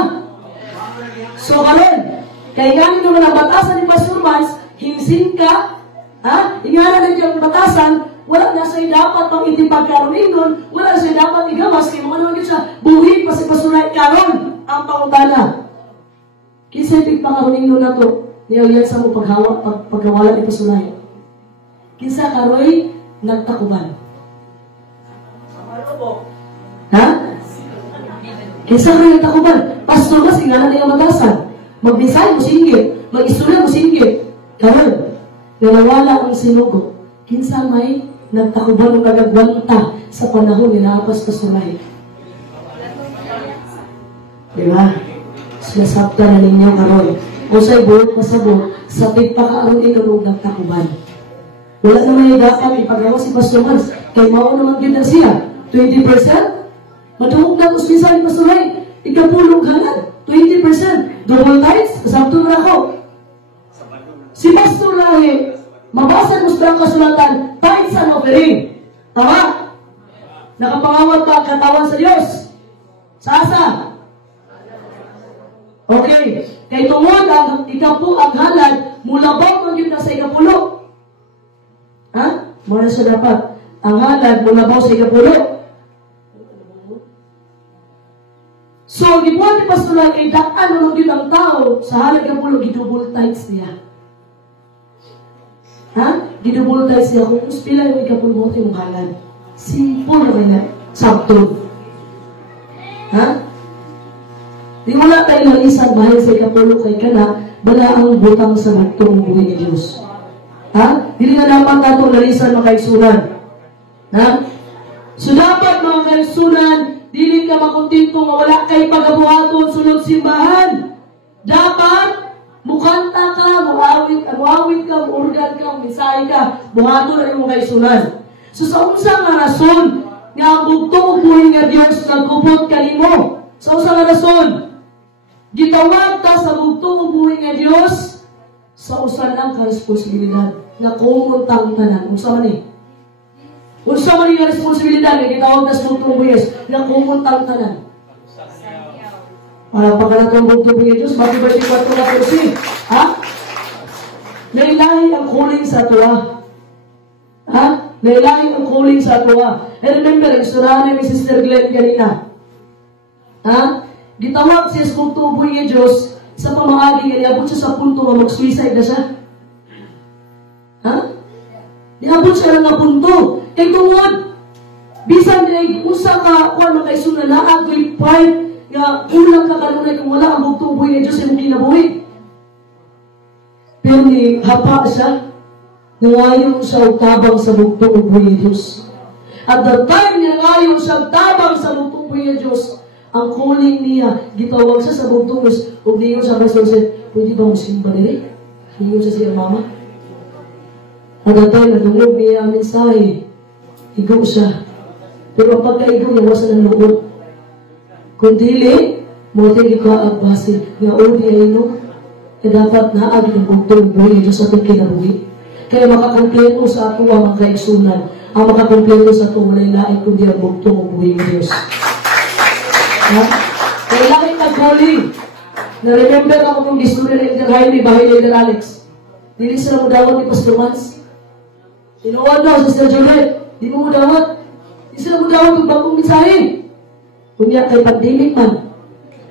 So karon, kaya nga naman ang batasan ni Pastor Mans, himsin ka, ha? Ingana na diyang batasan, wala na sa'yo dapat pang itipagkaroon nun, wala na sa'yo dapat igawas, kaya mga naman siya, buhi pa si Pastor Lahi karon ang pangutana. Kinsa yung pagkaroon nun na to, niyaw yan sa mo paghawala ni Pastor Lahi. Kinsa karoy, nagtakuban. Ha? Kinsa karoy nagtakuban? Pastor Mas, ingana na yung batasan. Magbisay mo singgit, mag-istorya mo singgit. Karon, nawala ang sinugo. Kinsa may nagtakuban ng nagagwanta sa panahon ni Naapas Pastor-Lahi. Diba? Sinasabta na ninyo karon. O sa'y buot pasabot, sa pagpakaaroon ikaw nagtakuban. Wala naman yung dapat ipagawa si Pastor Mas. Kay mao naman gina siya. 20%? Maduhog na usisa ni Pastor-Lahi. Ikapulong halad. 20%. Double tithes, kasabto na ako. Si Pastor Lahi, mabasa mo sa kasulatan, tithes and offering. Tama? Nakapangawat pa ang katawan sa Diyos. Sa asa? Okay. Kay tungod ang ikapu ang halad, mulabaw mo yun na sa ikapulo. Ha? Muna siya dapat. Ang halad, mulabaw sa ikapulo. So, gibuhat ni Pastor Lahi, daan naman yun ang tao sa halag ng pulo, gidouble tithes niya. Ha? Gidouble tithes niya. Kung uspila yung ikapulmote yung halad. Simple na na. Sakto. Ha? Di wala tayo nalisan bahal sa ikapulo kay kana, bala ang butang sa magtong buhay ni Diyos. Ha? Dili na naman natong nalisan mga kaigsunan. Ha? So, dapat mga kaigsunan, Dili ka makontento nga wala kay pagabuhaton sulod simbahan. Dapat mukanta ka, muawit ka, organ ka, mensahe ka, buhaton na imong kaisunan. So sa unsang nga rason nga ang bugtong upuhin nga Dios nagkupot kanimo. Sa unsang nga rason gitawag ta sa bugtong upuhin nga Dios sa usa lang ka responsibilidad nga kumuntang tanan. Unsa man ni? Unsa man nga responsibilidad nga gitawag ta sa bugtong upuhin nga kumuntang tanan? Para pagkatong bugtong upuhin nga Dios, bakit ba 24 na kursi? Ha? Nailahi ang calling sa tuwa. Ha? Nailahi ang calling sa tuwa. And remember, isurahan ni Sister Glenn kanina. Ha? Gitawag siya sa bugtong upuhin nga Dios sa pamangagi nga niabot siya sa punto nga mag-suicide na siya. Ha? Niabot siya lang nga punto. Kay tungod, bisan nila usa ka kuan makaisuna na agoy part nga ulang ka kanunay kung wala ang bugtong upuhin nga Dios sa imong kinabuhi. Pero ni hapa siya, nangayon siya og tabang sa bugtong upuhin nga Dios. At the time niya nangayon siya tabang sa bugtong upuhin nga Dios, ang calling niya, gitawag siya sa bugtong Dios, ug niyo siya pastor siya, pwede ba musimba dili? Niyo siya siya mama. At the time nadungog niya ang mensahe, igo siya. Pero pagka-igo niya, wasa ng loob. Kung dili, mo tingin ko agbase, nga uli ay no, dapat naagi ng bugtong buhay Diyos sa itong kinabuhi. Kaya makakompleno sa ato ang mga kaigsunan. Ang makakompleno sa ato walay lain kundi ang bugtong buhay ng Diyos. Ha? Kaya langit na calling. Na-remember ako kung disturya na Elder Jaime, bahay na Elder Alex. Dili sila mo dawat ni Pastor Mans. Inuwan daw, Sister Juliet. Di mo dawat. Di sila mo dawat ng bagong mensahe. Kunya kay pandemic man.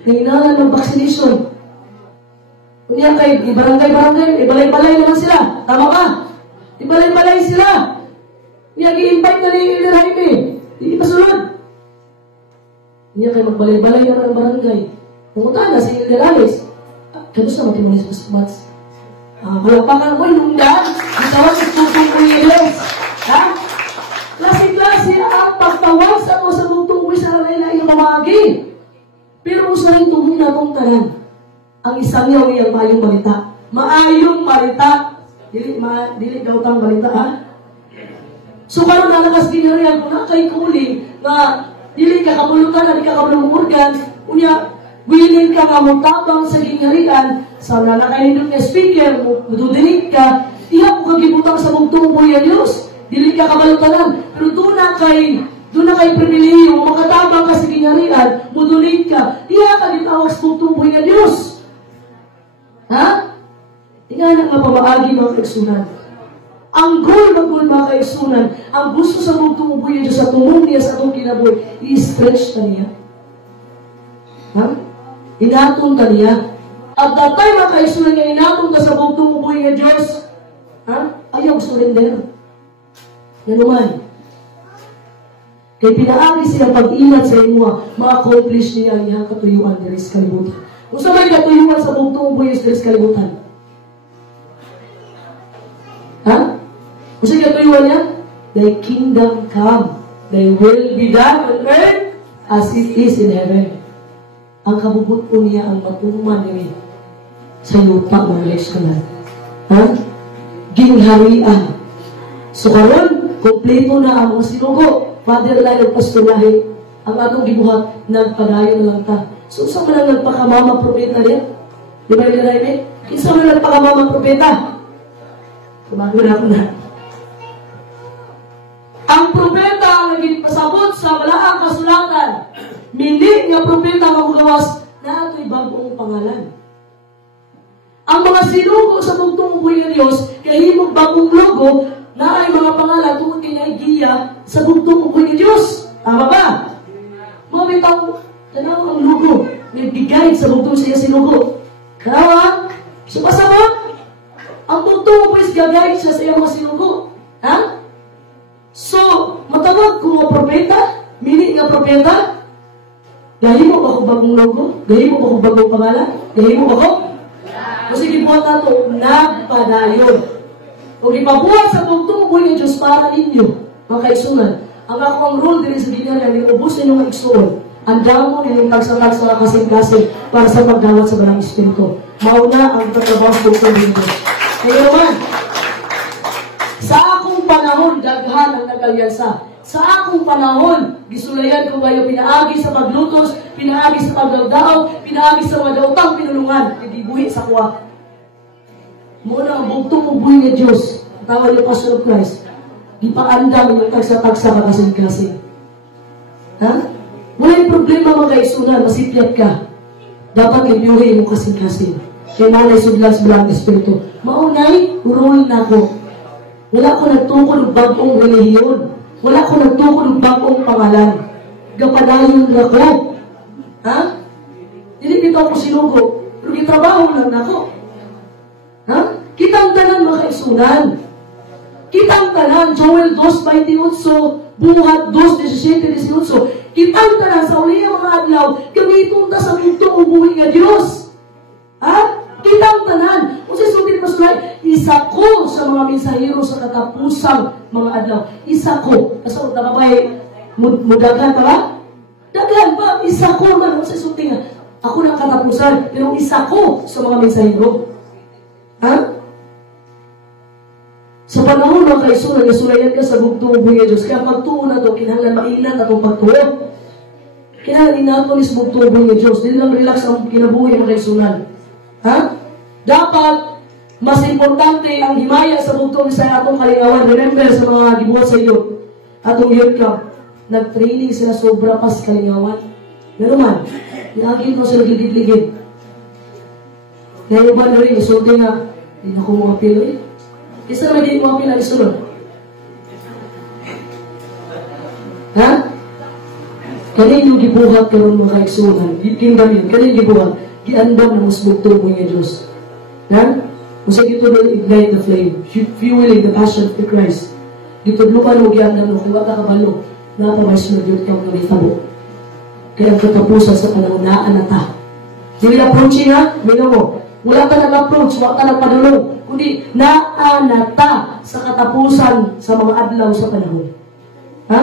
Nanginangan ng vaccination. Kunya kay barangay-barangay, ibalay-balay naman sila. Tama ka? Ibalay-balay sila. Kunya gi-invite na ni Elder Jaime. Hindi pa sunod. Kunya kay magbalay-balay naman ng barangay. Pumunta na si Elder Alex. Kamusta matimo ni Pastor Mats? Wala pa ka, nungdan. Itawag si Tutong Williams. Ha? Klase-klase ang pagtawag sa mga sa bugtong buhay sa laylay yung mamagi. Pero usa rin tumong na itong tanan. Ang isang yaw iyang maayong balita. Maayong balita. Dili daw tang balita, ha? So, karon na nakas ginarihan kung nakay kuling na dili ka kabulutan, dili ka kabulungurgan, unya, willing ka nga mutabang sa ginarihan, sa nanakainindot nga speaker, mududinig ka, iya mo kagibutang sa bugtong buhay ang Diyos. Dili ka kabalutanan. Pero doon na kay pribiliyo, makatabang ka sa ginarihan, mudulig ka, iya ka gitawag sa bugtong buhay ang Diyos. Ha? Tingnan nga pamaagi mga kaigsunan. Ang goal mga kaigsunan, ang gusto sa bugtong buhay ang Diyos, sa tumong niya sa itong kinabuhi, i-stretch ka niya. Ha? Inatong ka niya. At that time, mga kaigsunan nga inatong ka sa bugtong buhay ang Diyos, ha? Ayaw surrender. Yan naman. Kaya pinaagi siya pag-ingat sa imo, ma-accomplish niya ang iyang katuyuan diri sa kalibutan. Kung sa may katuyuan sa bugtong buhay diri sa kalibutan. Ha? Kung sa katuyuan niya, thy kingdom come, thy will be done on earth as it is in heaven. Ang kabubot po niya ang matuman niya sa lupa ng leksyonan. Ha? Gingharian. So karon, kompleto na ang mga sinugo. Father Lai o Pastor Lahi, ang atong gibuhat, nagpadayon lang ta. So, saan mo lang nagpakamama propeta niya? Di ba yung Lahi? Kinsa mo lang nagpakamama propeta? Kumago na ako na. Ang propeta ang naging pasabot sa malaang kasulatan. Mili nga propeta nga magawas na ito'y bagong pangalan. Ang mga sinugo sa bugtong buhay ng Diyos, kahimog bagong logo, na ay mga pangalan tungkol kinaigiya sa bugtong upoy ni Diyos. Tama ba? Mga bitang, tanaw ang lugo. May bigay sa bugtong siya sinugo. Tanawa? So, pasabot, ang bugtong upoy siya gagay siya sa iyang mga sinugo. Ha? So, matawag ko nga propeta, mini nga propeta, gahi mo ba ako bagong logo? Gahi mo ba ako bagong pangalan? Gahi mo ba ako? Kasi gibuhat na ito, nagpadayon. O ipabuhat sa bugtong buhay ng Diyos para ninyo, mga kaigsunan. Ang akong role din sa ginarihan, iubos ninyo mga igsuon. Andam mo yung tagsa-tagsa kasing-kasing para sa pagdawat sa Balang Espiritu. Mauna ang tatrabaho sa Dr. Diyos. Kaya naman, sa akong panahon, daghan ang nagalyansa. Sa akong panahon, gisulayan ko kayo pinaagi sa paglutos, pinaagi sa pagdawdaw, pinaagi sa mga dautang pinulungan, idibuhi sa kuwa. Muna ang bugtong ubuhi ng Diyos, tawag yung Pastor of Christ, ipaandam yung tagsa-tagsa kasing-kasing. Ha? Walang problema mga kaisunan, masipyat ka. Dapat libyuhin mo kasing-kasing. Kaya malay sudlan sa Balang Espiritu. Maunay, rule na ko. Wala ko nagtukod ng bagong relihiyon. Wala ko nagtukod ng bagong pangalan. Gapadayon na ko. Ha? Hindi dito ako sinugo. Pero gitrabaho lang ako. Ha? Kitang tanan mga kaisunan. Kitang tanan, Joel 2:28, Buhat 2:17-18. Kitang tanan sa uli ang mga adlaw, gamiton ta sa bugtong ubuhi nga Diyos. Ha? Kitang tanan. Kung sisultin mo sulay, isa ko sa mga mensahero sa katapusang mga adlaw. Isa ko. Kaso, nababay, mudagan pa ba? Dagan ba? Isa ko man. Kung sisultin nga, ako ng katapusan, pero isa ko sa mga mensahero. Ha? Sa panahon ng kaisunan, nasulayan ka sa bugtong ubuhi nga Diyos. Kaya pagtuon na ito, kinahanglan mainat atong pagtuon. Kinahanglan inato ni sa bugtong ubuhi nga Diyos. Hindi lang relax ang kinabuhi ng kaisunan. Ha? Dapat, mas importante ang himaya sa bugtong sa atong kalingawan. Remember sa mga gibuhat sa iyo, atong youth club, nag-training sila sobra pas kalingawan. Pero man, naging mo sila gigid-ligid. Kaya yung ba na rin, isulti nga, hindi na ko mga pilo eh. Isa naman din mga pinag-isulod. Ha? Kanin yung gibuhat karon mga kaigsunan, kingdom yun, kanin gibuhat, giandam ng mas bugtong niya Diyos. Ha? Kung ito doon ignite the flame, fueling the passion of Christ. Dito lupa mo giandam mo, kung wata kabalo, napamay sunod yung kang nalitabo. Kaya ang katapusan sa panahon na anata. Hindi approaching ha, mino mo. Wala ka nag-approach, wala ka nagpadulong, kundi naanata sa katapusan sa mga adlaw sa panahon. Ha?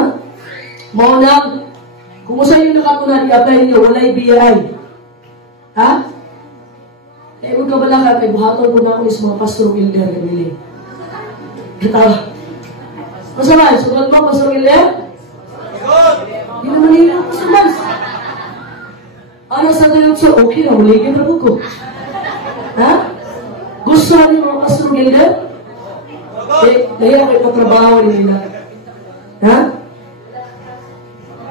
Maunang, kung saan yung nakatunan, i-apply niyo, walay BI. Ha? Eh, huwag ka ba lang kay buhaton po na ako sa mga pastor Gilder na bili. Kita. Masama, sunod mo, pastor Gilder? Hindi naman nila ako sa mas. Ano sa tayo siya? Okay na, maligyan na ko. Ha? Gusto niyo mga pastor Gilder? Eh, dahil ako ipatrabaho nila. Ha?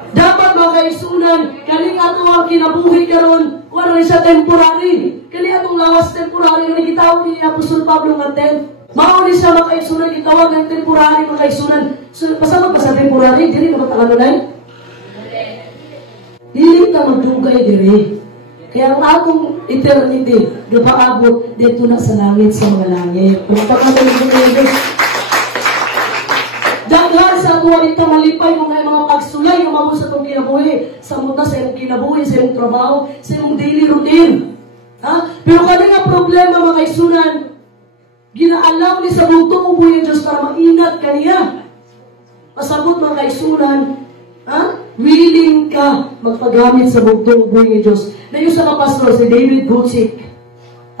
Dapat mga kaisunan, kaling ato ang kinabuhi karon, kung ano siya temporary. Kaling atong lawas temporary, na gitawag ni Apostol Pablo nga 10. Mauli siya mga kaisunan, gitawag ng temporary mga kaisunan. So, pasama pa sa temporary, dili na matakano na yun? Dili ka magdugay diri. Kaya ang atong eternity, napaabot dito na sa langit sa mga langit. Kung pagkatuloy ko kayo, daghan sa atuwa dito malipay mga pagsulay yung mabos sa itong kinabuhi. Sa muna sa iyong kinabuhi, sa iyong trabaho, sa iyong daily routine. Ha? Pero kami nga problema mga kaisunan, ginaalam ni sa bugtong ubuhi ng Diyos para maingat kaniya. Pasabot mga kaisunan, ha? Willing ka magpagamit sa bugtong ubuhi ng Diyos. Na yung sa kapastor, si David Gutsik,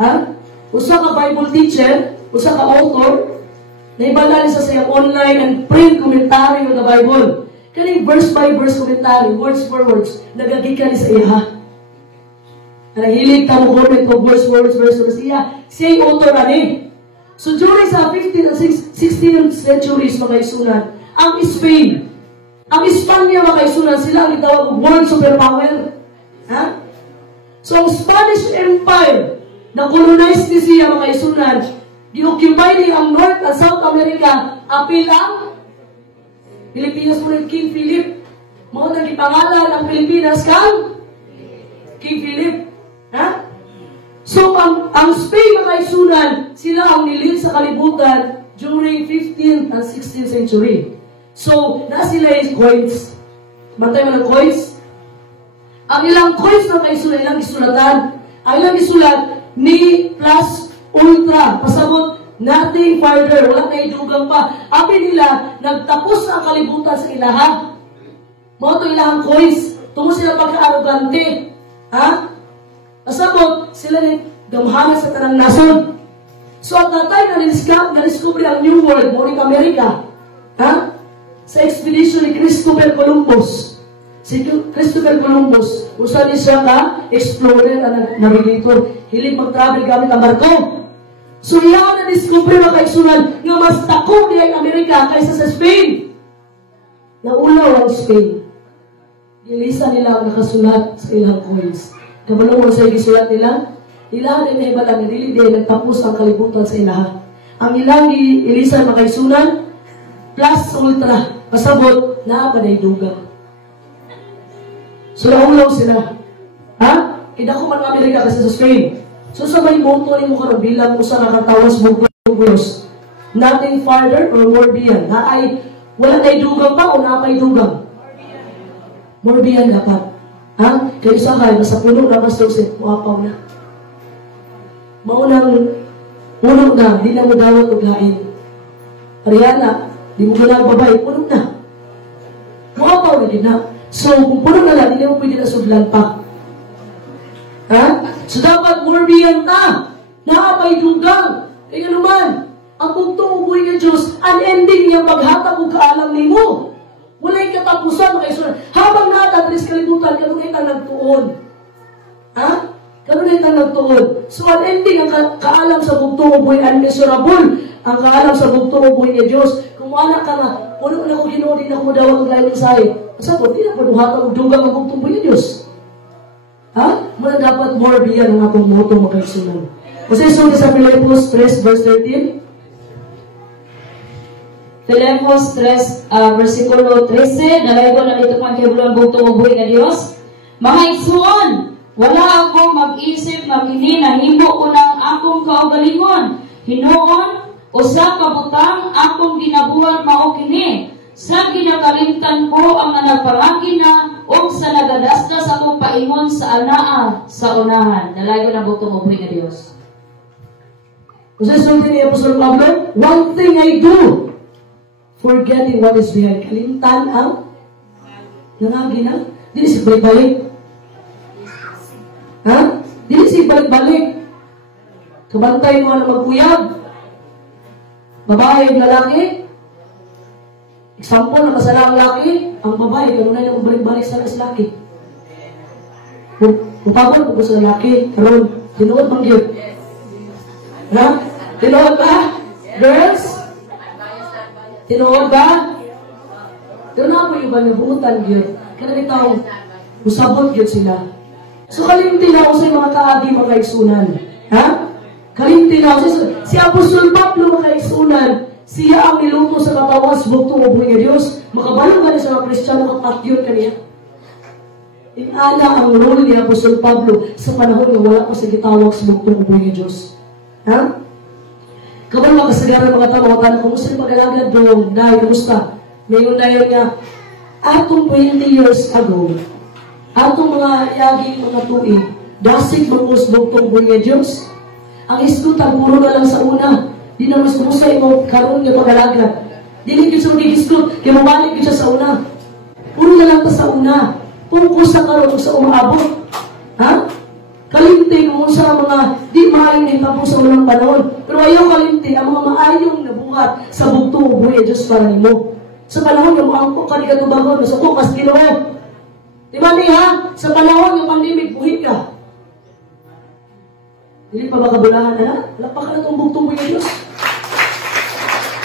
ha? Usa ka Bible teacher, usa ka author, na ibala sa sayang online and print commentary ng Bible. Kani verse by verse commentary, words for words, nagagikan sa iya. Nahilig ka mo comment ko verse sa iya. Siya yung author ani. So during sa 15th and 16th centuries mga kaisunan, ang Spain, ang Espanya mga kaisunan, sila ang itawag ng world superpower. Ha? So ang Spanish Empire, na colonize ni siya mga kaisunan, ginukibay ni ang North at South America, apil ang Pilipinas mo rin King Philip. Mga nagipangalan ang Pilipinas kang King Philip. Ha? So, ang Spain mga kaisunan, sila ang nilid sa kalibutan during 15th and 16th century. So, na sila yung coins. Bantay mo ng coins? Ang ilang coins na kaisunan, ilang isulatan. Ang ilang isulat, ni plus ultra. Pasabot, nothing further. Wala na idugang pa. Api nila, nagtapos na ang kalibutan sa ilaha. Mga ito ilahang coins. Tungkol sila pagka-arrogante. Ha? Asabot, sila ni gamhanan sa tanang nason. So at that time, na-discover ang New World, Morning America. Ha? Sa expedition ni Christopher Columbus. Si Christopher Columbus, usa ni siya ka explorer at navigator. Hilig mag-travel gamit ang barko. So iyan na-discover mga kaigsunan nga mas dako niya ang Amerika kaysa sa Spain. Naulaw ang Spain. Gilisa nila ang nakasulat sa ilang coins. Kabalungan sa gisulat nila, ilang din na ibalang dili din nagtapos ang kalibutan sa ilaha. Ang ilang ilisa makaisunan plus ultra pasabot na paday dugang. So naulaw sila. Ha? Kida ko man Amerika kasi sa Spain. So sa may boto ni mo karon bilang usa ka katawas bugos. Nothing farther or more beyond. Na ay wala tay dugang pa o na pay dugang. More beyond dapat. Ha? Kaya isa kayo, nasa puno na mas Joseph, muapaw na. Maunang puno na, di na mo dawat o lain. Ariana, di mo gano'n babae, puno na. Muapaw na din na. So, kung puno na lang, di na mo pwede na sudlan pa. Ha? So, dapat more beyond ta. Nakapay dugang. Kaya naman, ang bugtong ubuhay ng Diyos, unending niyang paghatag o kaalam ni mo. Wala'y katapusan, mga isunod. Habang natatris kalibutan, kanunay itang nagtuon. Ha? Kanunay itang nagtuon. So, ang ending, ang kaalam sa bugtong ubuhay, unmeasurable. Ang kaalam sa bugtong ubuhay ni Diyos. Kung anak ka nga, puno na ko ginoo, di na ko dawag ang lain sa iyo. Sa po, di na panuhatan o dugang ang bugtong ubuhay ni Diyos. Ha? Muna dapat more beyond ang atong moto, mga isunod. Kasi sunod sa Filipos 3, verse 13, Filipos 3, versikulo 13, nalaygo na dito pang kibulang bugtong ubuhay nga Dios. Mga igsuon, wala ako mag-isip nga kini nahimo unang akong kaugalingon. Hinuon, usa ka butang akong ginabuhat mao kini. Sa ginakalimtan ko ang nagparagi na o sa nagadastas akong paingon sa anaa sa unahan. Nalaygo na bugtong ubuhay nga Dios. Kasi sunod ni Apostol Pablo, one thing I do, forgetting what is behind. Kalimtan ang nangagi na. Dili si balik-balik. Ha? Dili si balik-balik. Kabantay mo na magkuyab. Babae, lalaki. Example, nakasala ang lalaki. Ang babae, kanunay na balik-balik sa lalaki. Upagod po sa lalaki. Karoon, tinuod bang yun? Ha? Tinuod ba? Girls? Tinuod ba? Doon na po yung iba na buutan yun. Kaya nitawang usabot yun sila. So kalimti na ako sa mga kaagi mga kaigsunan. Ha? Kalimti na ako. Si Apostol Pablo mga kaigsunan, siya ang niluto sa katawas bugtong ubuhay nga Diyos. Makabalong ka na sa mga Kristiyano kapakyot kaniya. Inana ang role ni Apostol Pablo sa panahon na wala ko sa gitawag sa bugtong ubuhay nga Diyos. Ha? Kapag makasagaran mga tao, mga kung gusto yung pag-alagad doon, dahil kamusta? Ngayon na yun nga, atong 20 years ago, atong mga yaging mga tuig, dasig mag-usbog tong buhay Diyos. Ang iskutan, puro na lang sa una. Di na mas kumusay mo karoon ng pag-alagad. Di na yun sa mag-iskut, kaya mabalik yun siya sa una. Puro na lang ta sa una. Focus sa karoon sa umaabot. Ha? Kalimti kung sa mga di maayong nahitapos sa unang panahon. Pero ayaw kalimti ang mga maayong nabuhat sa bugtong ubuhay Diyos para nimo. Sa panahon yung maangkok ka ni katubagon, masukok kas Ginoo. Di ba niya? Sa panahon yung pandemic, buhit ka. Hindi pa ba kabulahan na? Lapak ka na itong bugtong ubuhay Diyos.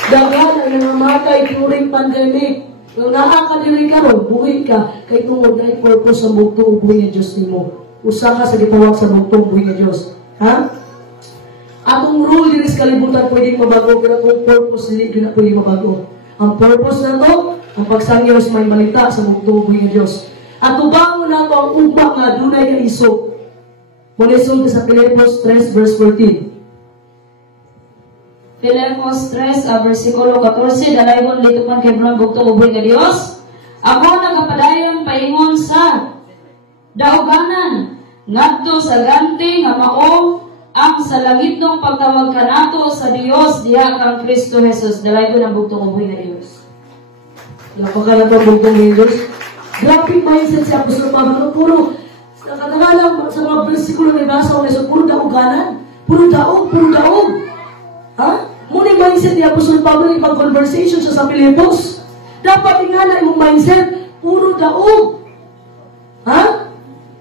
Dagan ang nangamatay during pandemic. Nung nakakadiri ka ron, buhit ka. Kahit nung mag-night purpose sa bugtong ubuhay Diyos nimo. Usa ka sa gitawag sa bugtong buhay nga Diyos. Ha? Atong rule diri sa kalibutan pwede mabago, pero atong purpose dili na pwede mabago. Ang purpose na to, ang pagsangyaw sa may balita sa bugtong buhay nga Diyos. At ubangon na to ang ugma nga dunay nga isog. Muna isog sa Filipos 3 verse 14. Filipos 3, versikulo 14, dalaygon dito man kay bugtong ubuhay nga Dios. Ako nagapadayon paingon sa dauganan ngadto sa ganti nga mao ang sa langitong pagtawag kanato sa Dios diha kang Kristo Jesus. Dalaygon ang bugtong ubuhay nga Dios. Napaka na to bugtong nga Diyos. Graphic mindset si Apostol Pablo. Puro, katagalang sa mga versikulo na ibasa ko ngayon, puro daoganan. Puro daog. Ha? Muna yung mindset ni Apostol Pablo na ibang conversation sa Pilipos. Dapat nga na imong mindset, puro daog. Ha?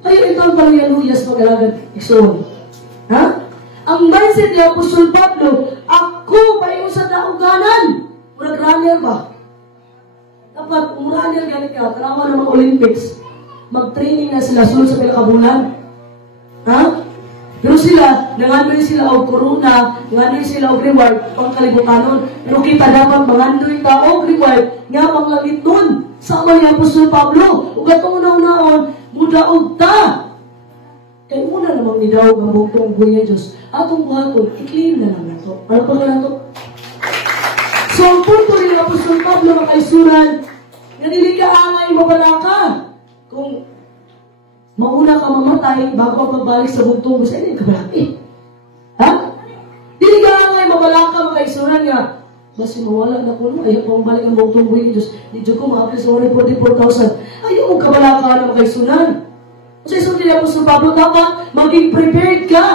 Kayo ito ang paluyaluyas mag-alagad iksoon. Ha? Ang mindset ni Apostol Pablo, ako ba yung sa daoganan? Murag runner ba? Dapat, runner ganit ka, tanawa ng mga Olympics, mag-training na sila, sunod sa pinakabulan. Ha? Pero sila, nangandoy sila o corona, nangandoy sila o reward, pang kalibutanon. Pero kita dapat mangandoy ka o reward, nga pang langit nun. Sa ni Apostol Pablo, o gatong una-unaon, mudaog ta. Kaya muna namang nidaog ang buktong buhay niya Diyos. Atong buhaton, i-claim na lang ito. Ano pa ka na ito? So, ang punto ni Apostol Pablo na kaisuran, na dili ka angay mabalaka. Kung mauna ka mamatay, bago magbalik sa buktong buhay, hindi ka balaki. Ha? Dili ka angay mabalaka, makaisuran nga. Basi mawala na ko, ayaw pang balik ang buktong buhay ni Diyos. Di Diyos ko, mga kaisuran, 44,000. Ayaw mong kabalaka na makaisuran. Kasi so nila po sa Pablo, dapat maging prepared ka.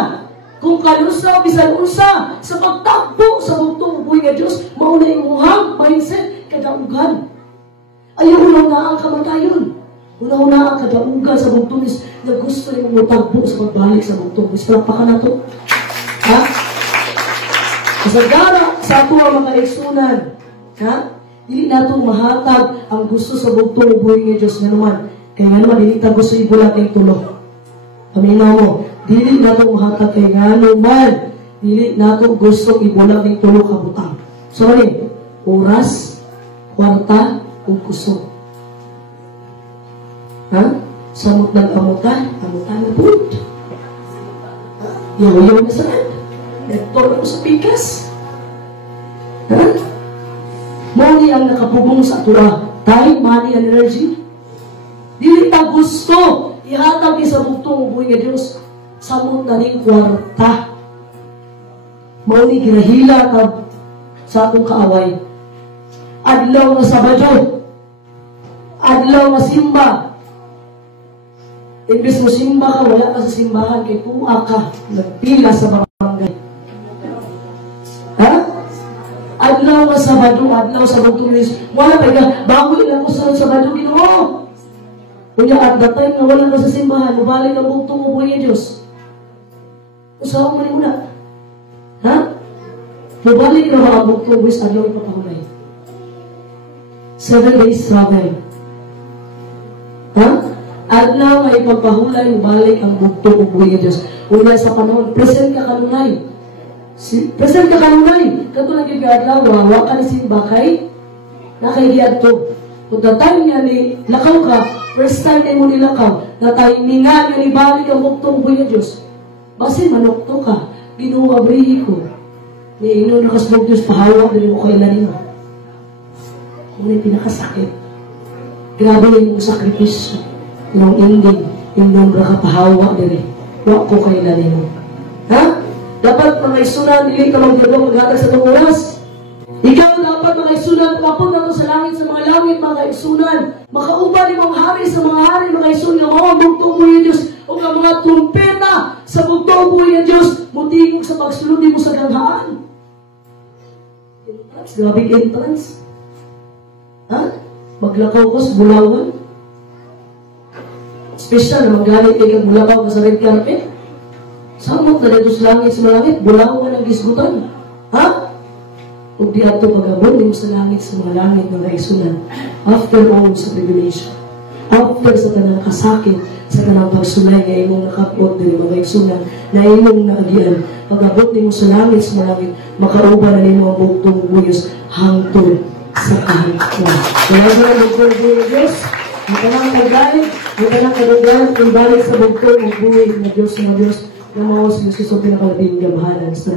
Kung kalusa o bisan unsa sa pagtakbo sa buktong buhay nga Diyos, mauna yung muhang mindset, kadaugan. Ayaw una ang kamatayon. Una ang kadaugan sa buktong Diyos na gusto yung mutagbo sa pagbalik sa buktong Diyos. Palakpakan na ito. Ha? Kasagara sa ato ang mga eksunan. Ha? Hindi na itong mahatag ang gusto sa buktong buhay nga Diyos nga naman. Kaya nga naman, hindi tayo gusto ibulat ng tulog. Paminaw mo, dili na itong mahatag kaya nga naman, dili na itong gusto ibulat ng tulog kabutang. Sorry, oras, kwarta, o gusto. Ha? Samot ng amutan na put. Yaw-yaw na saan? Nektor mo sa pikas. Ha? Money ang nakapugong sa atura. Time, money, and energy. Dili ta gusto ihatag sa buktong buhay nga Diyos samot na ning kwarta. Mao ni ginahila ta sa atong kaaway. Adlaw nga Sabado, adlaw nga simba. Imbes mo simba ka, wala ka sa simbahan kay tuwa ka, nagpila sa barangay. Ha? Adlaw nga Sabado, adlaw sa buktong Diyos. Wala pa nga, bago ilang ko sa Sabado, Ginoo. Kunya at that time na wala ka sa simbahan, mabalik ang buktong mo buhay niya Diyos. Usawa mo rin muna. Ha? Mabalik na mga buktong buhay sa adlaw ipapahulay. 7 days travel. Ha? Adlaw nga ipapahulay, mabalik ang buktong mo buhay niya Diyos. Una sa panahon, present ka kanunay. Present ka kanunay. Katulad yung adlaw, wawa ka ni simba kay nakaigiad to. Kung tatay niya ni lakaw ka, first time kayo mo nilakaw, na tayo ningan nga ni balik ang buktong buhay na Diyos. Basi manokto ka, ginuwabrihi ko. Ni ino nakasbog Diyos, pahawa, dali mo kayo lanin. Kung may pinakasakit, grabe yung sakripisyo, yung ending, yung nombra ka pahawa, dali. Huwag ko kayo lanin. Ha? Dapat mga isunan, hindi ka magdagong maghatag sa itong oras. Ikaw dapat mga isunan, kapag nato sa langit, sa mga langit, mga isunan, makauban yung mga hari sa mga hari, mga isunan, mga buktong buhay ng Diyos, o mga trumpeta sa buktong buhay ng Diyos, mutigog sa pagsuludi mo sa ganghaan. Entrance, grabing entrance. Ha? Maglakaw ko sa Bulawan. Special na maglanit kayo Bulawan ka sa red carpet. Samot na dito sa langit, Bulawan ang gisgutan. Ha? Kung di ato pagabon, di mo sa langit mga isunan. After all sa tribulation. After sa tanang kasakit, sa tanang pagsulay, na imong nakapot din mga isunan, na imong naagian. Pagabot di mo sa langit, makauban na nimo ang buktong buyos hangtod sa kahit na. Kaya sa buktong buhay Diyos, matanang pagdalit, matanang kadugan, kung balik sa buktong buhay na Diyos, na mawas Diyos, so pinakalabing gamahalan sa